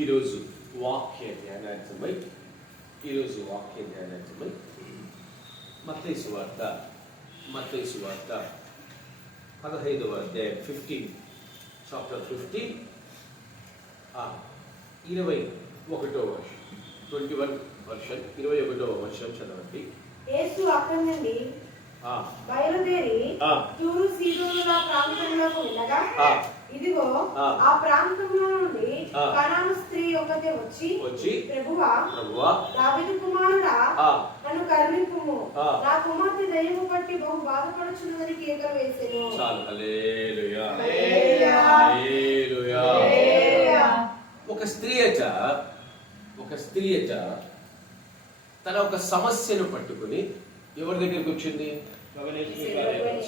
ఈరోజు వాక్య ధ్యానాంశమై మత్తయి సువార్త 15వ అధ్యాయం 15 21వ వర్షం 21వ వర్షం చదవండి. యేసు అక్కడి నుండి బయలుదేరి తూరు సీదోనుల ప్రాంతంలోకి వెళ్ళగా ఇదిగో ఆ ప్రాంతంలో నుండి కనాను స్త్రీ ఒకతే వచ్చి ప్రభువా దావీదు కుమారుడా నన్ను కరుణింపుము, నా కుమార్తె దయ్యము పట్టి బహు బాధపడుచున్నదని కేకలు వేసెను. ఒక స్త్రీ అట తన ఒక సమస్యను పట్టుకుని ఎవరి దగ్గరికి వచ్చింది?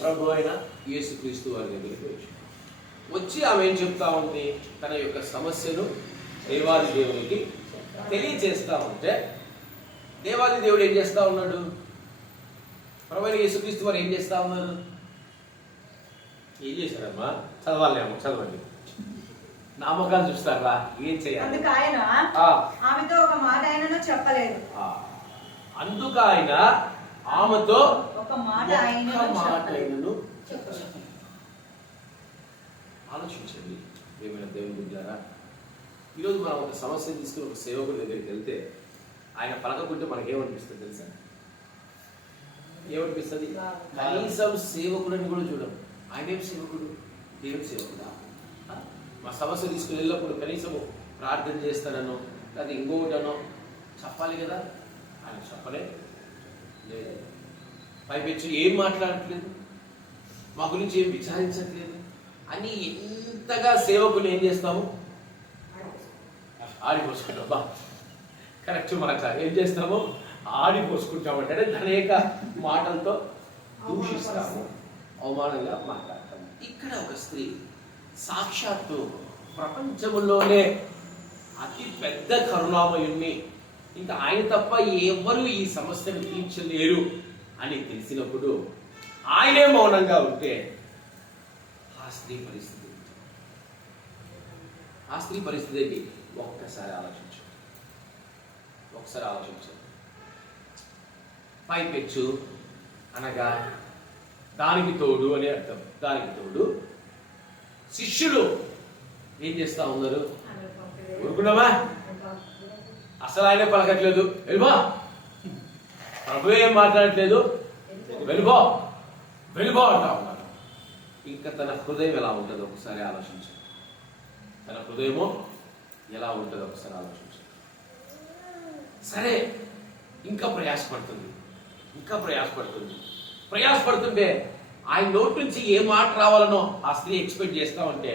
ప్రభు అయిన యేసుక్రీస్తు వారి దగ్గరికి వచ్చి ఆమె ఏం చెప్తా ఉంది? తన యొక్క సమస్యను దేవాది దేవునికి తెలియజేస్తా ఉంటే దేవాది దేవుడు ఏం చేస్తా ఉన్నాడు? ప్రభు అయిన యేసుక్రీస్తు వారు ఏం చేస్తా ఉన్నారు? ఏం చేశారమ్మా? చదవండి. నామకాలు చూస్తారా? ఏం చేయాలి? అందుకు ఆయన ఆమెతో ఒక మాట ఆయనను చెప్పలేదు. అందుకు ఆయన ఆమెతో ఒక మాట ఆయనను ఆలోచించండి. ఏమైనా దేవుని బిడ్డలారా, ఈరోజు మనం ఒక సమస్య తీసుకుని ఒక సేవకుడి దగ్గరికి వెళ్తే ఆయన పలకకుంటే మనకేమనిపిస్తుంది తెలుసా? ఏమనిపిస్తుంది? కనీసం సేవకుడిని కూడా చూడం. ఆయన ఏం సేవకుడు? దేవుని సేవకుడా? మా సమస్య తీసుకుని వెళ్ళినప్పుడు కనీసం ప్రార్థన చేస్తానో లేదా ఇంకొకటనో చెప్పాలి కదా. ఆయన చెప్పలే, లేదు. పైపెచ్చు ఏం మాట్లాడట్లేదు, మా గురించి ఏం విచారించట్లేదు అని ఎంతగా సేవకుని ఏం చేస్తాము? ఆడిపోసుకుంటాం. కరెక్ట్ మాట. ఏం చేస్తాము? ఆడిపోసుకుంటామంటే అనేక మాటలతో దూషిస్తాము, అవమానంగా మాట్లాడతాము. ఇక్కడ ఒక స్త్రీ సాక్షాత్తు ప్రపంచంలోనే అతి పెద్ద కరుణామయుణ్ణి, ఇంకా ఆయన తప్ప ఎవరు ఈ సమస్యను తీర్చలేరు అని తెలిసినప్పుడు ఆయనే మౌనంగా ఉంటే ఆ స్త్రీ పరిస్థితి ఏంటి? ఒక్కసారి ఆలోచించు. పైపెచ్చు అనగా దానికి తోడు అని అర్థం. దానికి తోడు శిష్యులు ఏం చేస్తా ఉన్నారు? ఊరుకున్నామా? అసలు ఆయనే పలకట్లేదు. వెళ్ళిపో, ప్రభు ఏం మాట్లాడట్లేదు, వెళ్ళిపో అంటా ఉన్నారు. ఇంకా తన హృదయం ఎలా ఉంటుందో ఒకసారి ఆలోచించండి. సరే, ఇంకా ప్రయాసపడుతుంటే ఆయన నోటి నుంచి ఏ మాట రావాలనో ఆ స్త్రీ ఎక్స్పెక్ట్ చేస్తా ఉంటే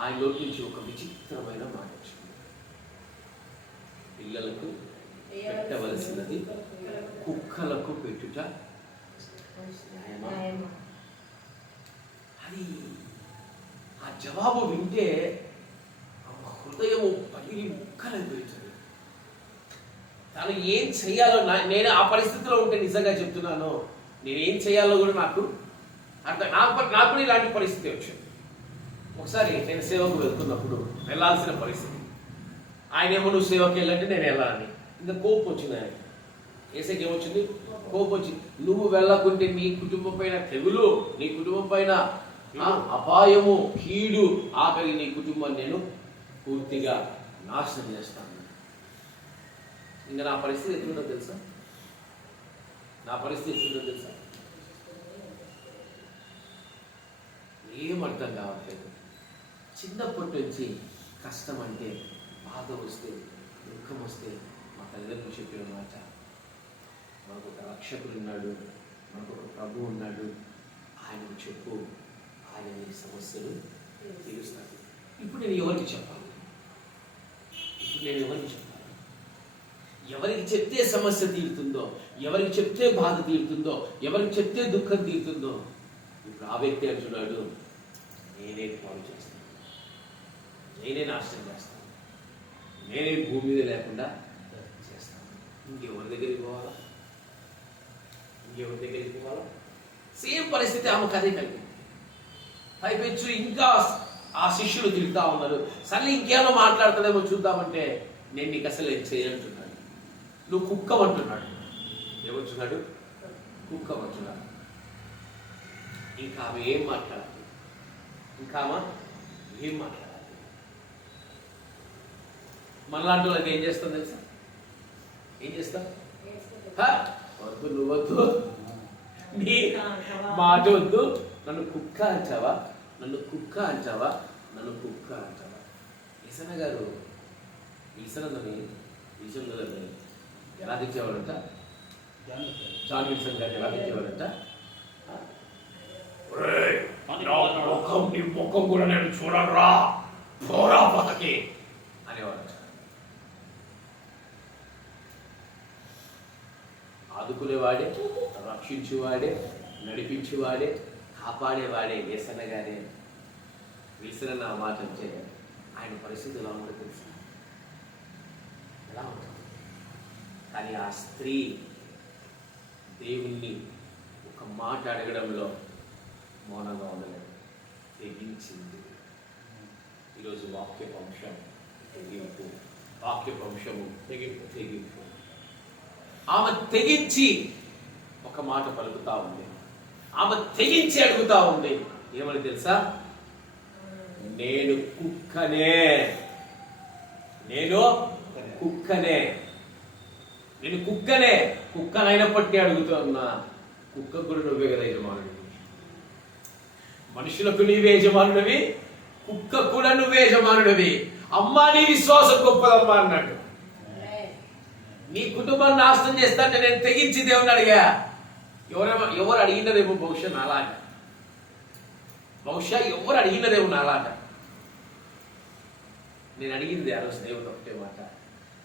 ఆయన నోటి నుంచి ఒక విచిత్రమైన మాట వచ్చింది. పిల్లలకు పెట్టవలసినది కుక్కలకు పెట్టుట అది. ఆ జవాబు వింటే హృదయము పగిలి ముక్కలైపోతుంది. తను ఏం చెయ్యాలో, నేను ఆ పరిస్థితిలో ఉంటే నిజంగా చెప్తున్నాను, నేనేం చేయాలో కూడా నాకు కూడా ఇలాంటి పరిస్థితి వచ్చింది. ఒకసారి నేను సేవకు వెళ్తున్నప్పుడు వెళ్ళాల్సిన పరిస్థితి. ఆయన ఏమో నువ్వు సేవకి వెళ్ళంటే నేను వెళ్ళాలని. ఇంకా కోపం వచ్చింది ఆయన. ఏసైకి ఏమొచ్చింది? కోపం వచ్చింది. నువ్వు వెళ్ళకుంటే నీ కుటుంబం పైన తెగులు, నీ కుటుంబం పైన అపాయము, కీడు, ఆఖరి నీ కుటుంబాన్ని నేను పూర్తిగా నాశనం చేస్తాను. ఇంకా నా పరిస్థితి ఎట్లుందో తెలుసా? ఏం అర్థం కావట్లేదు. చిన్నప్పటి నుంచి కష్టం అంటే, బాధ వస్తే, దుఃఖం వస్తే మా తల్లిదండ్రులు చెప్పిన మాట, మనకు ఒక రక్షకుడు ఉన్నాడు, మనకు ఒక ప్రభు ఉన్నాడు, ఆయనకు చెప్పు, ఆయన నీ సమస్యలు తీరుస్తాడు. ఇప్పుడు నేను ఎవరికి చెప్పాలి? ఎవరికి చెప్తే సమస్య తీరుతుందో, ఎవరికి చెప్తే బాధ తీరుతుందో, ఎవరికి చెప్తే దుఃఖం తీరుతుందో, ఇప్పుడు ఆ వ్యక్తి అంటున్నాడు, నేనే పాడు చేస్తాను, నేనే నాశనం చేస్తాను, నేనే భూమి మీద లేకుండా చేస్తాను. ఇంకెవరి దగ్గరికి పోవాలా? సేమ్ పరిస్థితి ఆమెకు అదే కలిగింది. పైపెచ్చు ఇంకా ఆ శిష్యులు తిరుగుతా ఉన్నారు. సరే ఇంకేమో మాట్లాడుతుందేమో చూద్దామంటే నేను నీకు అసలు ఏం చేయంటున్నాడు. నువ్వు కుక్కమంటున్నాడు. ఏమంటున్నాడు? కుక్కమంటున్నాడు. ఇంకా ఆమె ఏం మాట్లాడాలి? ఇంకా ఆమె ఏం మాట్లాడాలి? మనలాంటి వాళ్ళకి ఏం చేస్తాం తెలుసా? ఏం చేస్తా? వద్దు, నువ్వు వద్దు, నీ మాట వద్దు, నన్ను కుక్క అంటావా, నన్ను కుక్క అంటావా, నన్ను కుక్క అంటావా. ఈసన గారు ఈసనని ఎలా తెచ్చేవాడంట? జాన్ విల్సన్ గారు ఎలా తెచ్చేవాడంట? నీ ముఖం కూడా నేను చూడరా, పోరా పక్కకి అనేవాడంట. ఆదుకునేవాడే, రక్షించేవాడే, నడిపించేవాడే, కాపాడేవాడే యేసన్న గారే. విల్సన్ నా మాట అంటే ఆయన పరిస్థితి ఎలా ఉంటుందో తెలుసు, ఎలా ఉంటుంది. కానీ ఆ స్త్రీ దేవుణ్ణి ఒక మాట అడగడంలో మౌనంగా ఉండలేదు, తెగించింది. ఈరోజు వాక్యపంశం తెగింపు, వాక్యపంశము తెగింపు. ఆమె తెగించి ఒక మాట పలుకుతా ఉంది. ఆమె తెగించి అడుగుతా ఉంది. ఏమని తెలుసా? నేను కుక్కనే, నేను కుక్కనే, నేను కుక్కనే. కుక్కనైనప్పటికీ అడుగుతున్నా, కుక్క కూడా నువ్వే కదా యజమానుడివి. మనుషులకు నీవే యజమానుడివి, కుక్క కూడా నువ్వే యజమానుడివి. అమ్మా నీ విశ్వాసం గొప్పదమ్మా అన్నాడు. నీ కుటుంబాన్ని నాశనం చేస్తా అంటే నేను తెగించి దేవుని అడిగా. ఎవరు అడిగినరేమో బహుశా నాలాగా, బహుశా ఎవరు అడిగినరేమో నాలాగా. నేను అడిగింది ఆ రోజు దేవుడు ఒకటే మాట,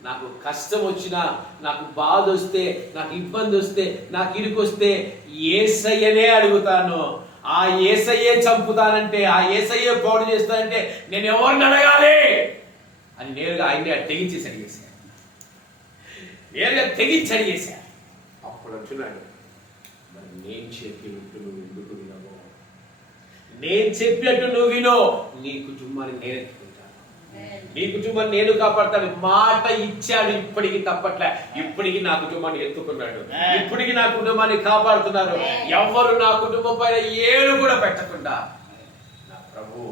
నాకు కష్టం వచ్చినా, నాకు బాధ వస్తే, నాకు ఇబ్బంది వస్తే, నాకు ఇరుకొస్తే యేసయ్యనే అడుగుతాను. ఆ యేసయ్యే చంపుతానంటే, ఆ యేసయ్యే పాడు చేస్తానంటే నేను ఎవరిని అడగాలి అని నేరుగా ఆయనే తెగించేసి అడిగేశాను. నేరుగా తెగించి అడిగేశాను. అప్పుడు అంటున్నాడు, మరి నేను చెప్పినట్టు నువ్వు ఎందుకు వినవు? నేను చెప్పినట్టు నువ్వు వినో, నీ కుటుంబాన్ని నేను ఎత్తుకుంటాను, నీ కుటుంబాన్ని నేను కాపాడతాను. మాట ఇచ్చాడు, ఇప్పటికి తప్పట్లే. ఇప్పటికి నా కుటుంబాన్ని ఎత్తుకున్నాడు, ఇప్పటికి నా కుటుంబాన్ని కాపాడుతున్నారు. ఎవరు నా కుటుంబం పైన ఏడు కూడా పెట్టకుండా నా ప్రభు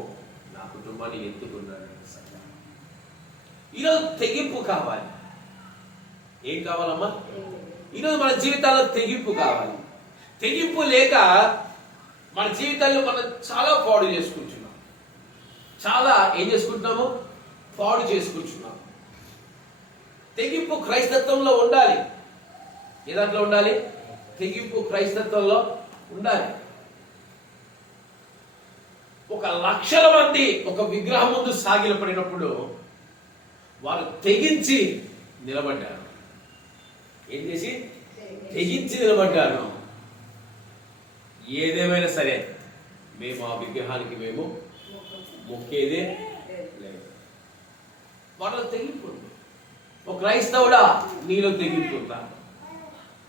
నా కుటుంబాన్ని ఎత్తుకున్నాడు. ఈరోజు తెగింపు కావాలి. ఏం కావాలమ్మా? ఈరోజు మన జీవితాల్లో తెగింపు కావాలి. తెగింపు లేక మన జీవితాల్లో మనం చాలా పాడు చేసుకుంటున్నాం. చాలా ఏం చేసుకుంటున్నాము? పాడు చేసుకుంటున్నాం. తెగింపు క్రైస్తత్వంలో ఉండాలి. ఏ దాంట్లో ఉండాలి? తెగింపు క్రైస్తత్వంలో ఉండాలి. 1,00,000 మంది ఒక విగ్రహం ముందు సాగిలపడినప్పుడు వారు తెగించి నిలబడ్డారు. ఏం చేసి? తెగించి నిలబడ్డారు. ఏదేమైనా సరే మేము ఆ విగ్రహానికి మేము మొక్కేదే లేదు. వాళ్ళలో తెగింపు ఉంది. ఒక క్రైస్తవుడా, నీలో తెగింపు ఉందా?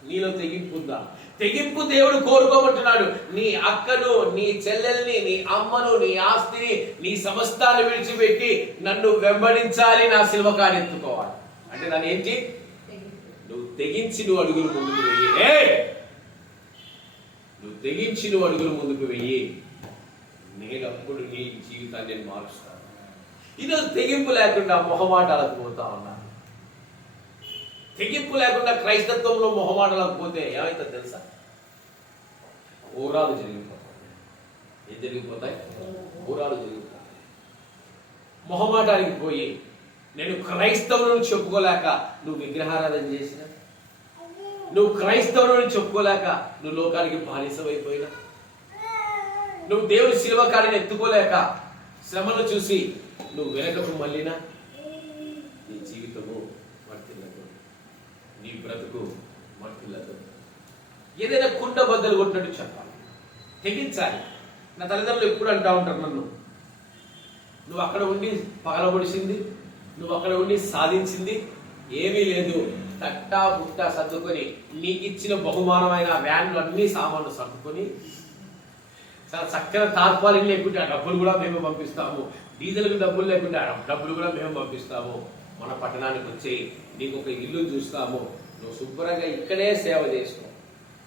నీలో తెగింపు ఉందా? తెగింపు దేవుడు కోరుకోమంటున్నాడు. నీ అక్కను, నీ చెల్లెల్ని, నీ అమ్మను, నీ ఆస్తిని, నీ సమస్తాన్ని విడిచిపెట్టి నన్ను వెంబడించాలి, నా శిల్వకాన్ని ఎత్తుకోవాలి అంటే దాన్ని ఏంటి? నువ్వు తెగించి నువ్వు అడుగులు ముందుకు వెయ్యి. నువ్వు తెగించి నువ్వు అడుగులు ముందుకు వెయ్యి. నేను అప్పుడు నీ జీవితాన్ని నేను మారుస్తాను. ఈరోజు తెగింపు లేకుండా మొహమాటాలకు పోతా ఉన్నా. తెగింపు లేకుండా క్రైస్తత్వంలో మొహమాటాలకు పోతే ఏమైతే తెలుసా? ఘోరాలు జరిగిపోతాయి. ఏం జరిగిపోతాయి? ఘోరాలు జరిగిపోతాయి. మొహమాటానికి పోయి నేను క్రైస్తవులను చెప్పుకోలేక నువ్వు విగ్రహారాధన చేసినా, నువ్వు క్రైస్తవులను చెప్పుకోలేక నువ్వు లోకానికి బానిసమైపోయినా, నువ్వు దేవుని శిలువ కాడిని ఎత్తుకోలేక శ్రమను చూసి నువ్వు వెనకకు మళ్ళినా, నీ జీవితము వర్తిల్లదు, నీ బ్రతుకు వర్తిల్లదు. ఏదైనా కుండ బద్దలు కొట్టినట్టు చెప్పాలి, తెగించాలి. నా తల్లిదండ్రులు ఎప్పుడు అంటూ ఉంటారు నన్ను, నువ్వు అక్కడ ఉండి పగలబడిసింది, నువ్వు అక్కడ ఉండి సాధించింది ఏమీ లేదు. తట్టా బుట్టా సర్దుకొని నీకు ఇచ్చిన బహుమానమైన వ్యాన్లు అన్ని సామాన్లు సర్దుకొని చాలా చక్కగా తాత్పర్యం లేకుంటే ఆ డబ్బులు కూడా మేము పంపిస్తాము, డీజిల్కి డబ్బులు లేకుంటే ఆ డబ్బులు కూడా మేము పంపిస్తాము, మన పట్టణానికి వచ్చి నీకు ఒక ఇల్లు చూస్తాము, నువ్వు శుభ్రంగా ఇక్కడే సేవ చేసుకో,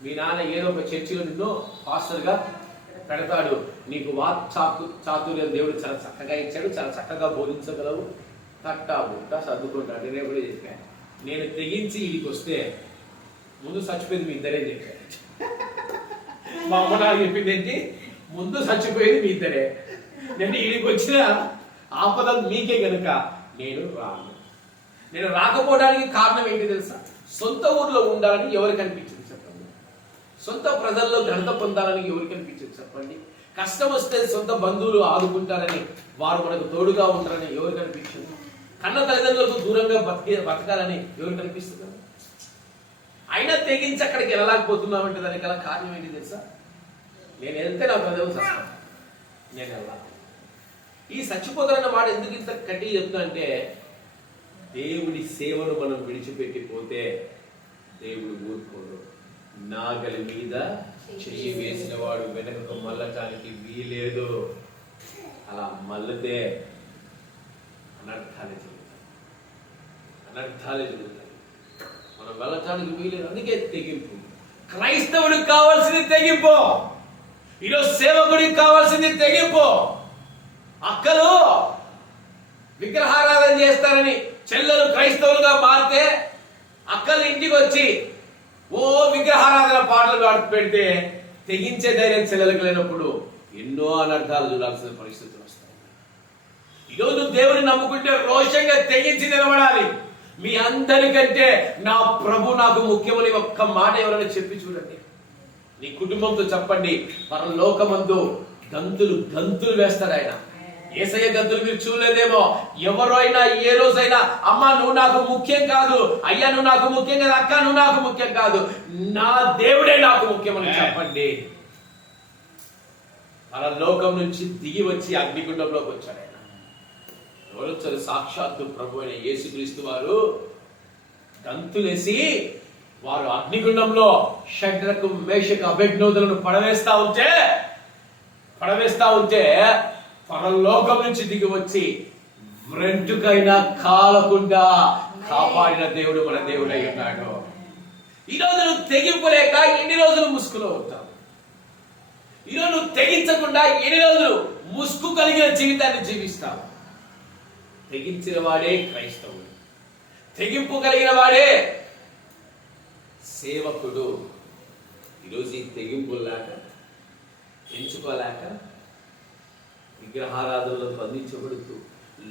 మీ నాన్న ఏదో ఒక చర్చిలో నిన్ను పాస్టర్గా పెడతాడు, నీకు చాతుర్యం దేవుడు చాలా చక్కగా ఇచ్చాడు, చాలా చక్కగా బోధించగలవు, తట్టా బుట్ట సర్దుకుంటాడు. నేను కూడా చెప్పాను, నేను తెగించి వీడికి వస్తే ముందు చచ్చిపోయింది మీ ఇద్దరే చెప్పాను. మా అమ్మ నాకు చెప్పింది ఏంటి, ముందు చచ్చిపోయేది మీ ఇద్దరే, నేను వీడికి వచ్చిన ఆపద మీకే కనుక నేను రాను. నేను రాకపోవడానికి కారణం ఏంటి తెలుసా? సొంత ఊర్లో ఉండాలని ఎవరికి అనిపించింది చెప్పండి? సొంత ప్రజల్లో ఘనత పొందాలని ఎవరికి అనిపించింది చెప్పండి? కష్టం వస్తే సొంత బంధువులు ఆదుకుంటారని, వారు మనకు తోడుగా ఉంటారని ఎవరికి అనిపించింది? కన్న తల్లిదండ్రులకు దూరంగా బతకాలని ఎవరికి అనిపిస్తుంది? అయినా తెగించి అక్కడికి వెళ్ళలేకపోతున్నామంటే దానికి గల కారణం ఏంటి తెలుసా? నేను వెళ్తే నా ప్రజలు చస్తాను, నేను వెళ్ళా. ఈ చచ్చిపోతారన్న మాట ఎందుకు ఇంత కట్టి చెప్తున్నా అంటే, దేవుడి సేవను మనం విడిచిపెట్టిపోతే దేవుడు ఊరుకోడు. నాగలి మీద చెయ్యి వేసిన వాడు వెనకకు మళ్ళటానికి వీలేదు. అలా మళ్ళతే అనర్థాలే జరుగుతాయి, అనర్థాలే జరుగుతాయి. మనం వెళ్ళటానికి వీలేదు. అందుకే తెగింపు. క్రైస్తవుడికి కావాల్సింది తెగింపు. ఈరోజు సేవకుడికి కావాల్సింది తెగింపు. అక్కలు విగ్రహారాధన చేస్తారని చెల్లెలు క్రైస్తవులుగా మారితే అక్కలు ఇంటికి వచ్చి ఓ విగ్రహారాధన పాటలు పాడుతూ పెడితే తెగించే ధైర్యం చెల్లెలకు లేనప్పుడు ఎన్నో అనర్థాలు చూడాల్సిన పరిస్థితులు వస్తాయి. ఈరోజు దేవుని నమ్ముకుంటే రోషంగా తెగించి నిలబడాలి. మీ అందరికంటే నా ప్రభు నాకు ముఖ్యమని ఒక్క మాట ఎవరైనా చెప్పి చూడండి. నీ కుటుంబంతో చెప్పండి. పరలోకమందు గంతులు గంతులు వేస్తాడు ఆయన. యేసయ్య గంతులు మీరు చూడలేదేమో. ఎవరో అయినా ఏ రోజైనా అమ్మ నువ్వు నాకు ముఖ్యం కాదు, అయ్యా నువ్వు నాకు ముఖ్యం కాదు, అక్క నువ్వు నాకు ముఖ్యం కాదు, నా దేవుడే నాకు ముఖ్యమని చెప్పండి. పరలోకం నుంచి దిగి వచ్చి అగ్నిగుండంలోకి వచ్చాడు ఆయన. ఎవరు వచ్చారు? సాక్షాత్తు ప్రభు అయిన యేసుక్రీస్తు వారు గంతులేసి వారు అగ్నిగుండంలో షడ్రకు మేషకు అబేద్నెగోలను పడవేస్తా ఉంటే పరలోకం నుంచి దిగి వచ్చి వెంట్రుకైనా కాలకుండా కాపాడిన దేవుడు మన దేవుడై ఉన్నాడు. ఈరోజు నువ్వు తెగింపు లేక ఎన్ని రోజులు ముసుగులో ఉంటావు? ఈరోజు నువ్వు తెగించకుండా ఎన్ని రోజులు ముసుగు కలిగిన జీవితాన్ని జీవిస్తావు? తెగించిన వాడే క్రైస్తవుడు, తెగింపు కలిగిన వాడే సేవకుడు. ఈరోజు ఈ తెగింపు లేక, ఎంచుకోలేక విగ్రహారాధనలో బంధించబడుతూ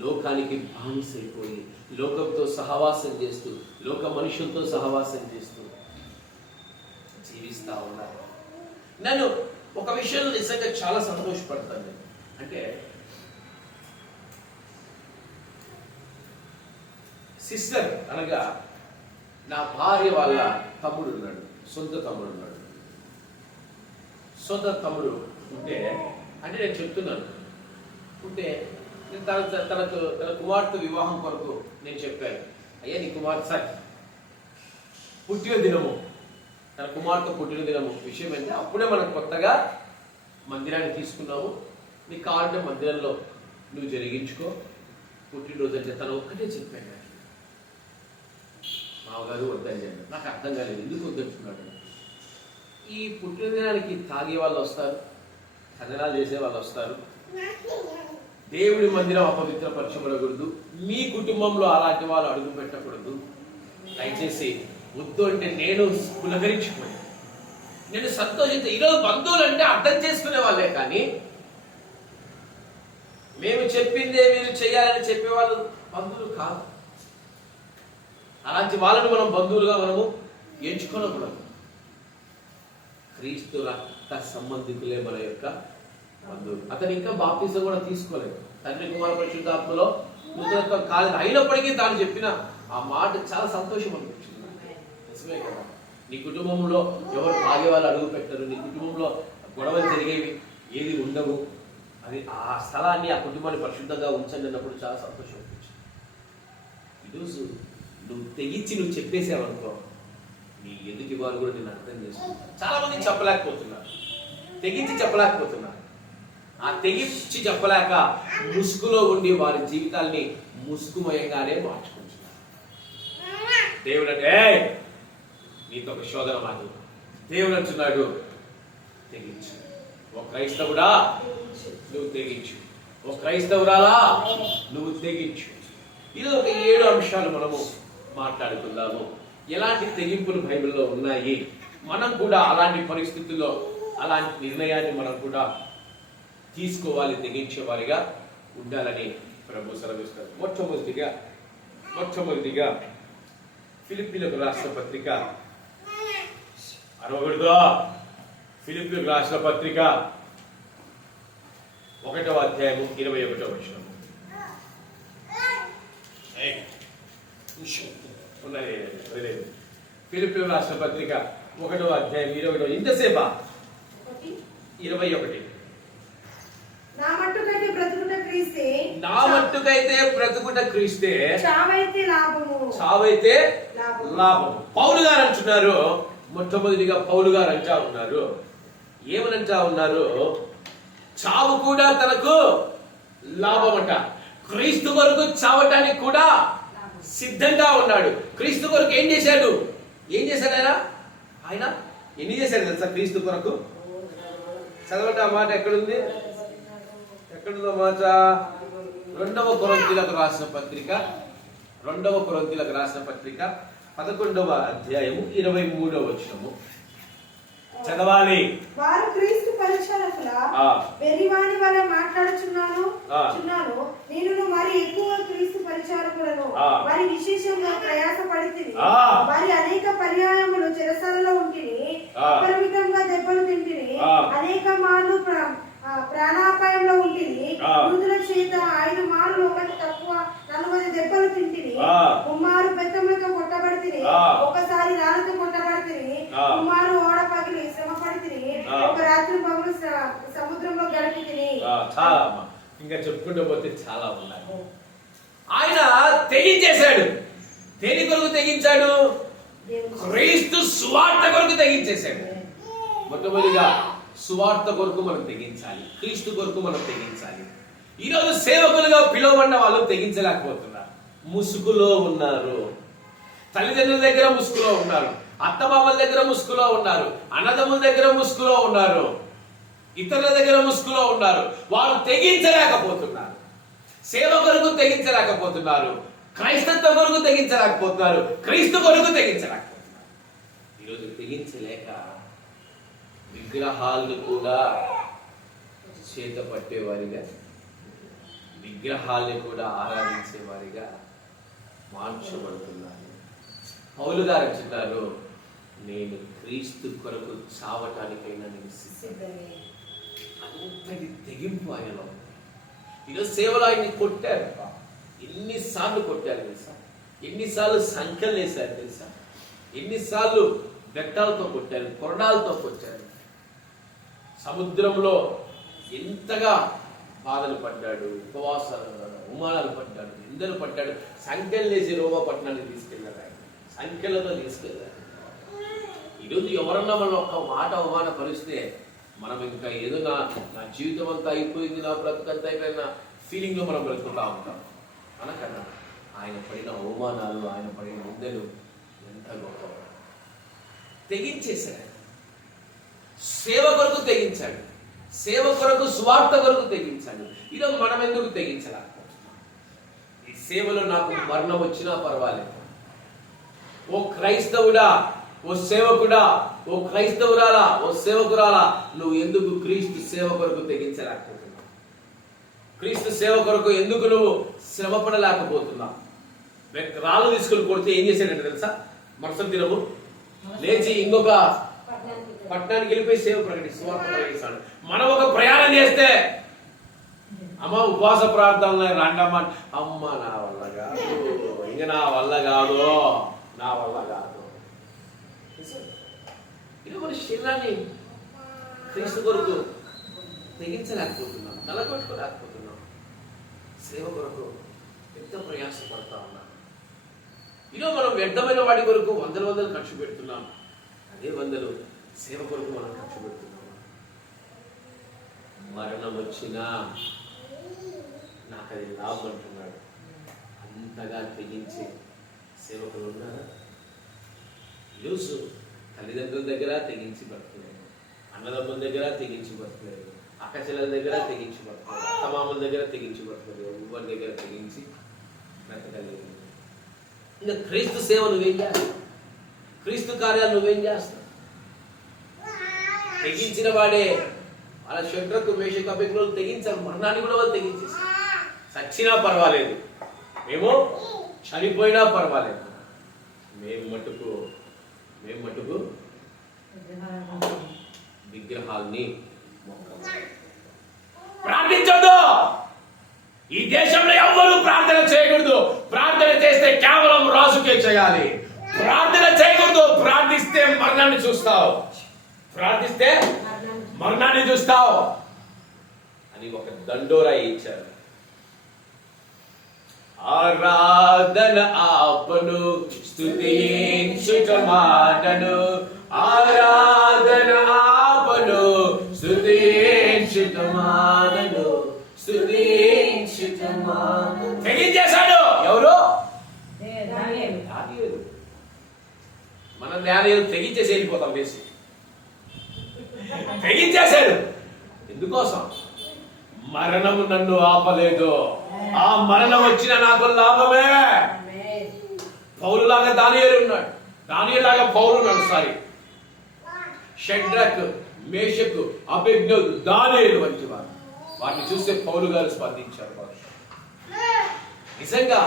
లోకానికి బానిసైపోయి లోకంతో సహవాసం చేస్తూ లోక మనుషులతో సహవాసం చేస్తూ జీవిస్తా ఉన్నారు. నేను ఒక విషయంలో నిజంగా చాలా సంతోషపడతాను. అంటే సిస్టర్ అనగా నా భార్య వాళ్ళ తమ్ముడు ఉన్నాడు, సొంత తమ్ముడు ఉన్నాడు. సొంత తమ్ముడు ఉంటే అంటే నేను చెప్తున్నాను ఉంటే తన కుమార్తె వివాహం కొరకు నేను చెప్పాను, అయ్యా నీ కుమార్తె సార్ పుట్టిన దినము, తన కుమార్తె పుట్టిన దినము విషయం అంటే అప్పుడే మనం కొత్తగా మందిరాన్ని తీసుకున్నాము, నీకు కావాలంటే మందిరంలో నువ్వు జరిగించుకో పుట్టినరోజు అంటే తను ఒక్కటే చెప్పాను. మామగారు వద్దని నాకు అర్థం కాలేదు, ఎందుకు వద్దంటున్నాడు. ఈ పుట్టినదినానికి తాగే వాళ్ళు వస్తారు, కథనాలు చేసే వాళ్ళు వస్తారు. దేవుడి మందిరం అపవిత్రపరచబడకూడదు, మీ కుటుంబంలో అలాంటి వాళ్ళు అడుగు పెట్టకూడదు. దయచేసి వద్దు అంటే నేను పులకరించిపోయాను, నేను సంతోషించే. ఈరోజు బంధువులు అంటే అర్థం చేసుకునే వాళ్ళే, కానీ మేము చెప్పిందే మీరు చేయాలని చెప్పేవాళ్ళు బంధువులు కాదు. అలాంటి వాళ్ళని మనం బంధువులుగా మనము ఎంచుకోనకూడదు. క్రీస్తు రక్త సంబంధికులే మన యొక్క బంధువులు. అతను ఇంకా బాప్తిజం కూడా తీసుకోలేదు, తండ్రి కుమార పరిశుద్ధాత్మలో నూతనత్వం కాలేదు. అయినప్పటికీ తాను చెప్పిన ఆ మాట చాలా సంతోషం అనిపించింది. నిజమే కదా, నీ కుటుంబంలో ఎవరు తాగే వాళ్ళు అడుగు పెట్టరు, నీ కుటుంబంలో గొడవలు జరిగేవి ఏది ఉండవు, అది ఆ స్థలాన్ని ఆ కుటుంబాన్ని పరిశుద్ధంగా ఉంచండి అన్నప్పుడు చాలా సంతోషం అనిపించింది. ఈరోజు నువ్వు తెగించి నువ్వు చెప్పేసావనుకో, నీ ఎదుటి వారు కూడా నేను అర్థం చేసుకుంటాను. చాలా మంది చెప్పలేకపోతున్నారు, తెగించి చెప్పలేకపోతున్నారు. ఆ తెగించి చెప్పలేక ముసుగులో ఉండి వారి జీవితాల్ని ముసుగుమయంగానే మార్చుకుంటున్నారు. దేవుడు అంటే నీతో ఒక శోధన మాది. దేవుడు అంటున్నాడు తెగించు. ఓ క్రైస్తవుడా నువ్వు తెగించు. ఓ క్రైస్తవురాలా నువ్వు తెగించు. ఇది ఒక 7 అంశాలు మనము మాట్లాడుకుందాము. ఎలాంటి తెగింపులు బైబిల్లో ఉన్నాయి, మనం కూడా అలాంటి పరిస్థితుల్లో అలాంటి నిర్ణయాన్ని మనం కూడా తీసుకోవాలి, తెగించేవారిగా ఉండాలని ప్రభు సెలవిస్తారు. మొట్టమొదటిగా ఫిలిప్పీలకు రాసిన పత్రిక అరవగుడుగా ఫిలిప్పీలకు రాసిన పత్రిక 1వ అధ్యాయము 21వ వచనం. ఫిలిప్పీలకు రాసిన పత్రిక 1వ అధ్యాయం 21. ఇంతసేపా 21. నా మట్టుకైతే బ్రతుకుట క్రీస్తే, చావైతే లాభము. పౌలు గారు అంటున్నారు, మొట్టమొదటిగా పౌలు గారు అంటా ఉన్నారు, ఏమనంటా ఉన్నారు? చావు కూడా తనకు లాభం అంట. క్రీస్తు కొరకు చావటానికి కూడా సిద్ధంగా ఉన్నాడు. క్రీస్తు కొరకు ఏం చేశాడు ఆయన ఎన్ని చేశాడు తెలుసా? క్రీస్తు కొరకు చదవట ఆ మాట ఎక్కడుంది? ఎక్కడుందో మాట? 2వ కొరింథీయులకు రాసిన పత్రిక 11వ అధ్యాయము 23వ వచనము చదవాలి. వారు క్రీస్తు పరిచారకుల వెరివాని వలె మాట్లాడుచున్నాను, నేను మరి ఎక్కువ క్రీస్తు పరిచారకులను వారి విశేషంగా ప్రయాస పడితిని. వారి అనేక పర్యాయములు చెరసాలలో ఉంటిని, అపరిమితంగా దెబ్బలు తింటిని, అనేక మార్లు ప్రాణాపాయంలో ఉంటిని, యూదుల చేత 5 మార్లు ఒకటి తక్కువ 40 దెబ్బలు తింటిని, కుమారు బెత్తములతో కొట్టబడితిని, ఒకసారి రాళ్ళతో కొట్టబడితిని, కుమారు ఓడ పగిలి శ్రమ పడితిని, ఒక రాత్రి పగులు సముద్రంలో గడిపితిని. చాలా ఇంకా చెప్పుకుంటూ పోతే చాలా ఉన్నాయి. ఆయన తెగించేశాడు. దేని కొరకు తెగించాడు? క్రీస్తు సువార్త కొరకు తెగించేశాడు. మొట్టమొదటిగా సువార్త కొరకు మనం తెగించాలి, క్రీస్తు కొరకు మనం తెగించాలి. ఈరోజు సేవకులుగా పిలువబడిన వాళ్ళు తెగించలేకపోతున్నారు, ముసుగులో ఉన్నారు. తల్లిదండ్రుల దగ్గర ముసుగులో ఉన్నారు, అత్తమామల దగ్గర ముసుగులో ఉన్నారు, అన్నదమ్ముల దగ్గర ముసుగులో ఉన్నారు, ఇతరుల దగ్గర ముసుగులో ఉన్నారు. వారు తెగించలేకపోతున్నారు, సేవ కొరకు తెగించలేకపోతున్నారు, క్రైస్తత్వం కొరకు తెగించలేకపోతున్నారు, క్రీస్తు కొరకు తెగించలేకపోతున్నారు. ఈరోజు తెగించలేక విగ్రహాలను కూడా చేత పట్టేవారిగా, విగ్రహాల్ని కూడా ఆరాధించేవారిగా మార్చబడుతున్నారు. పౌలు గారు అంటున్నారు, నేను క్రీస్తు కొరకు చావటానికైనా నేను సిద్ధమే. అంతటి తెగింపు ఆయనలో. ఈరోజు సేవలో ఆయన్ని కొట్టారు. ఎన్నిసార్లు కొట్టారు తెలుసా? ఎన్నిసార్లు సంఖ్యలు వేశారు తెలుసా? ఎన్నిసార్లు బెట్టాలతో కొట్టారు, కొరడాలతో కొట్టారు. సముద్రంలో ఎంతగా బాధలు పడ్డాడు, ఉపవాసాలు, అవమానాలు పడ్డాడు, నిందలు పడ్డాడు. సంఖ్యలు వేసి రోమా పట్టణానికి తీసుకెళ్లారు, ఆయన సంఖ్యలతో తీసుకెళ్లారు. ఈరోజు ఎవరన్నా మనం ఒక్క మాట అవమానపరిస్తే మనం ఇంకా ఏదో నా జీవితం అంతా అయిపోయింది, నా బ్రతుకంతా అయిపోయిన ఫీలింగ్ లో మనం బ్రతుకుతా ఉంటాం. అనకన్నా ఆయన పడిన అవమానాలు, ఆయన పడిన నిందలు ఎంత గొప్ప. తెగించేశాడు, సేవ కొరకు తెగించాడు, సేవ కొరకు సువార్త కొరకు తెగించాడు. ఈరోజు మనం ఎందుకు తెగించలేకపోతున్నాం? ఈ సేవలో నాకు మరణం వచ్చినా పర్వాలేదు. ఓ క్రైస్తవుడా, ఓ సేవకుడా, ఓ క్రైస్తవురాలా, ఓ సేవకురాలా, నువ్వు ఎందుకు క్రీస్తు సేవ కొరకు తెగించలేకపోతున్నావు? క్రీస్తు సేవ కొరకు ఎందుకు నువ్వు శ్రమ పడలేకపోతున్నావు? రాళ్ళు తీసుకుని కొడితే ఏం చేశాడంటే తెలుసా? మరుసటి దినము లేచి ఇంకొక పట్టణానికి వెళ్ళిపోయి సేవ ప్రకటిస్తాడు. మనం ఒక ప్రయాణం చేస్తే అమ్మ ఉపవాస ప్రార్థనలు రండమ్మ, అమ్మ నా వల్ల కాదు, ఇంక నా వల్ల కాదు. ఇది మన శరీరాన్ని క్రీస్తు కొరకు తెగించలేకపోతున్నాం, నలగొట్టుకోలేకపోతున్నాం. సేవ కొరకు ఎంత ప్రయాసపడతా ఉన్నాం. ఈరోజు మనం వ్యర్థమైన వాటి కొరకు వందలు ఖర్చు పెడుతున్నాం. అదే వందలు సేవ కొరకు మనం ఖర్చు పెడుతున్నాం. మరణం వచ్చినా నాకు అది లాభం అంటున్నాడు. అంతగా తెగించే సేవకులు ఉన్నారా? ఈరోజు తల్లిదండ్రుల దగ్గర తెగించి బతకలేదు, అన్నదమ్ముల దగ్గర తెగించి బతకలేదు, అక్కచెల్లెల దగ్గర తెగించి బతకలేదు, అత్తమామల దగ్గర తెగించి బతకలేదు, ఎవరి దగ్గర తెగించి బ్రతకలేదు. ఇంకా క్రీస్తు సేవ నువ్వేం చేస్తావు? క్రీస్తు కార్యాలు నువ్వేం చేస్తావు? తెగించిన వాడే వాళ్ళ శత్రుకు మేషకు అభిజ్ఞలు తెగించారు. మరణాన్ని కూడా వాళ్ళు తెగించేసి చచ్చినా పర్వాలేదు, మేము చనిపోయినా పర్వాలేదు, మేము మటుకు విగ్రహాల్ని ప్రార్థించొద్దు. ఈ దేశంలో ఎవ్వరూ ప్రార్థన చేయకూడదు. ప్రార్థన చేస్తే కేవలం రాజుకే చేయాలి. ప్రార్థన చేయకూడదు. ప్రార్థిస్తే మరణాన్ని చూస్తావు, ప్రార్థిస్తే మరణాన్ని చూస్తావు అని ఒక దండోరా ఇచ్చారు. ఆరాధన ఆపను, స్తుతించుట మానను, ఆరాధన ఆపను, స్తుతించుట మానను, స్తుతించుట మానను. తెగించేశాడు. ఎవరు? దానియేలు. మనం దానియేలు తెగించేసి వెళ్ళిపోతాం వేసి. తెగించేశాడు. ఎందుకోసం? మరణము నన్ను ఆపలేదు. ఆ మరణం వచ్చిన నాకు లాభమే. పౌలులాగా దానియేలు ఉన్నాడు, దానియేలులాగా పౌలు ఉన్నాడు. షడ్రక్, మేషకు, అబేద్నెగో, దానియేలు వంటి వారు. వాటిని చూస్తే పౌలు గారు స్పందించారు. నిజంగా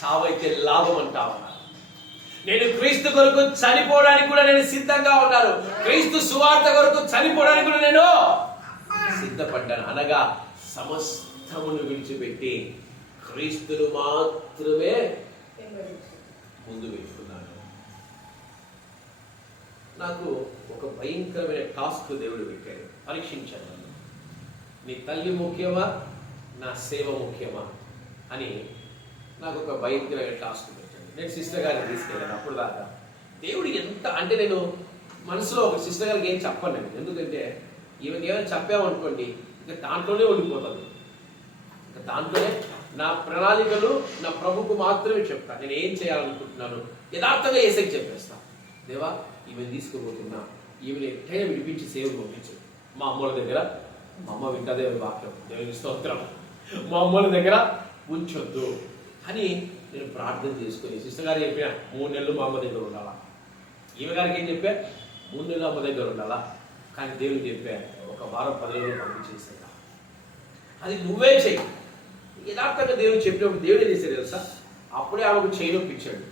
చావైతే లాభం అంటావా? నేను క్రీస్తు కొరకు చనిపోవడానికి కూడా నేను సిద్ధంగా ఉన్నాను. క్రీస్తు సువార్త కొరకు చనిపోవడానికి కూడా నేను సిద్ధపడ్డాను. అనగా సమస్తమును విడిచిపెట్టి క్రీస్తును మాత్రమే ముందు పెట్టుకున్నాను. నాకు ఒక భయంకరమైన టాస్క్ దేవుడు పెట్టాడు. పరీక్షించాను. నీ తల్లి ముఖ్యమా, నా సేవ ముఖ్యమా అని నాకు ఒక భయంకరమైన టాస్క్ పెట్టాడు. నేను సిస్టర్ గారిని తీసుకెళ్ళాను. అప్పుడు దాకా దేవుడు ఎంత అంటే, నేను మనసులో ఒక సిస్టర్ గారికి ఏం చెప్పను నేను. ఎందుకంటే ఈమెకి ఏమైనా చెప్పామనుకోండి ఇంకా దాంట్లోనే ఉండిపోతాను. ఇంకా దాంట్లోనే నా ప్రణాళికలు నా ప్రభుకు మాత్రమే చెప్తాను. నేను ఏం చేయాలనుకుంటున్నాను యథార్థంగా ఏసైకి చెప్పేస్తాను. దేవా, ఈమెను తీసుకుపోతున్నా, ఈమెను ఎట్టైనా విడిపించి సేవకు పంపించు. మా అమ్మల దగ్గర, మా అమ్మ వింటదే వాక్యం, దేవుని స్తోత్రం, మా అమ్మల దగ్గర ఉంచొద్దు అని నేను ప్రార్థన చేసుకుని సిస్టర్ గారు చెప్పిన 3 నెలలు మా అమ్మ దగ్గర ఉండాలా. ఈమె గారికి ఏం చెప్పా? 3 నెలలు అమ్మ దగ్గర ఉండాలా. కానీ దేవుడు చెప్పా, 1 వారం 10 రోజులు పంపించేస్తా. అది నువ్వే చెయ్యి. యథార్థంగా దేవుడు చెప్పినప్పుడు దేవుడే చేశాడు తెలుసా. అప్పుడే ఆమెకు చేయి నొప్పి ఇచ్చాడు,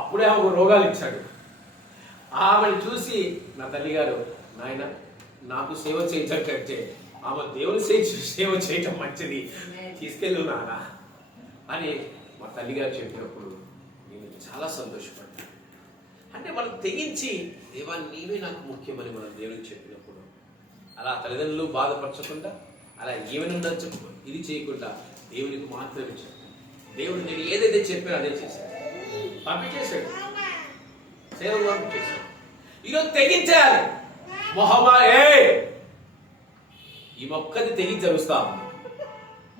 అప్పుడే ఆమెకు రోగాలు ఇచ్చాడు. ఆమెను చూసి నా తల్లిగారు, నాయన నాకు సేవ చేయించట్టే ఆమె దేవుని సేవ చేయటం మంచిది, తీసుకెళ్ళు నాన్న అని మా తల్లిగారు చెప్పినప్పుడు నేను చాలా సంతోషపడ్డాను. అంటే మనం తెగించి, దేవా నీవే నాకు ముఖ్యమని మనం దేవుడికి చెప్పినప్పుడు, అలా తల్లిదండ్రులు బాధపరచకుండా, అలా ఏమైనా ఇది చేయకుండా దేవునికి మాత్రమే చెప్పాను. దేవుడు నేను ఏదైతే చెప్పానో అదే చేశాడు, పంపించేశాడు, సేవకు పంపించేశాడు. ఈరోజు తెగించాలి. ఈ మొక్కది తెగించి అరుస్తాం.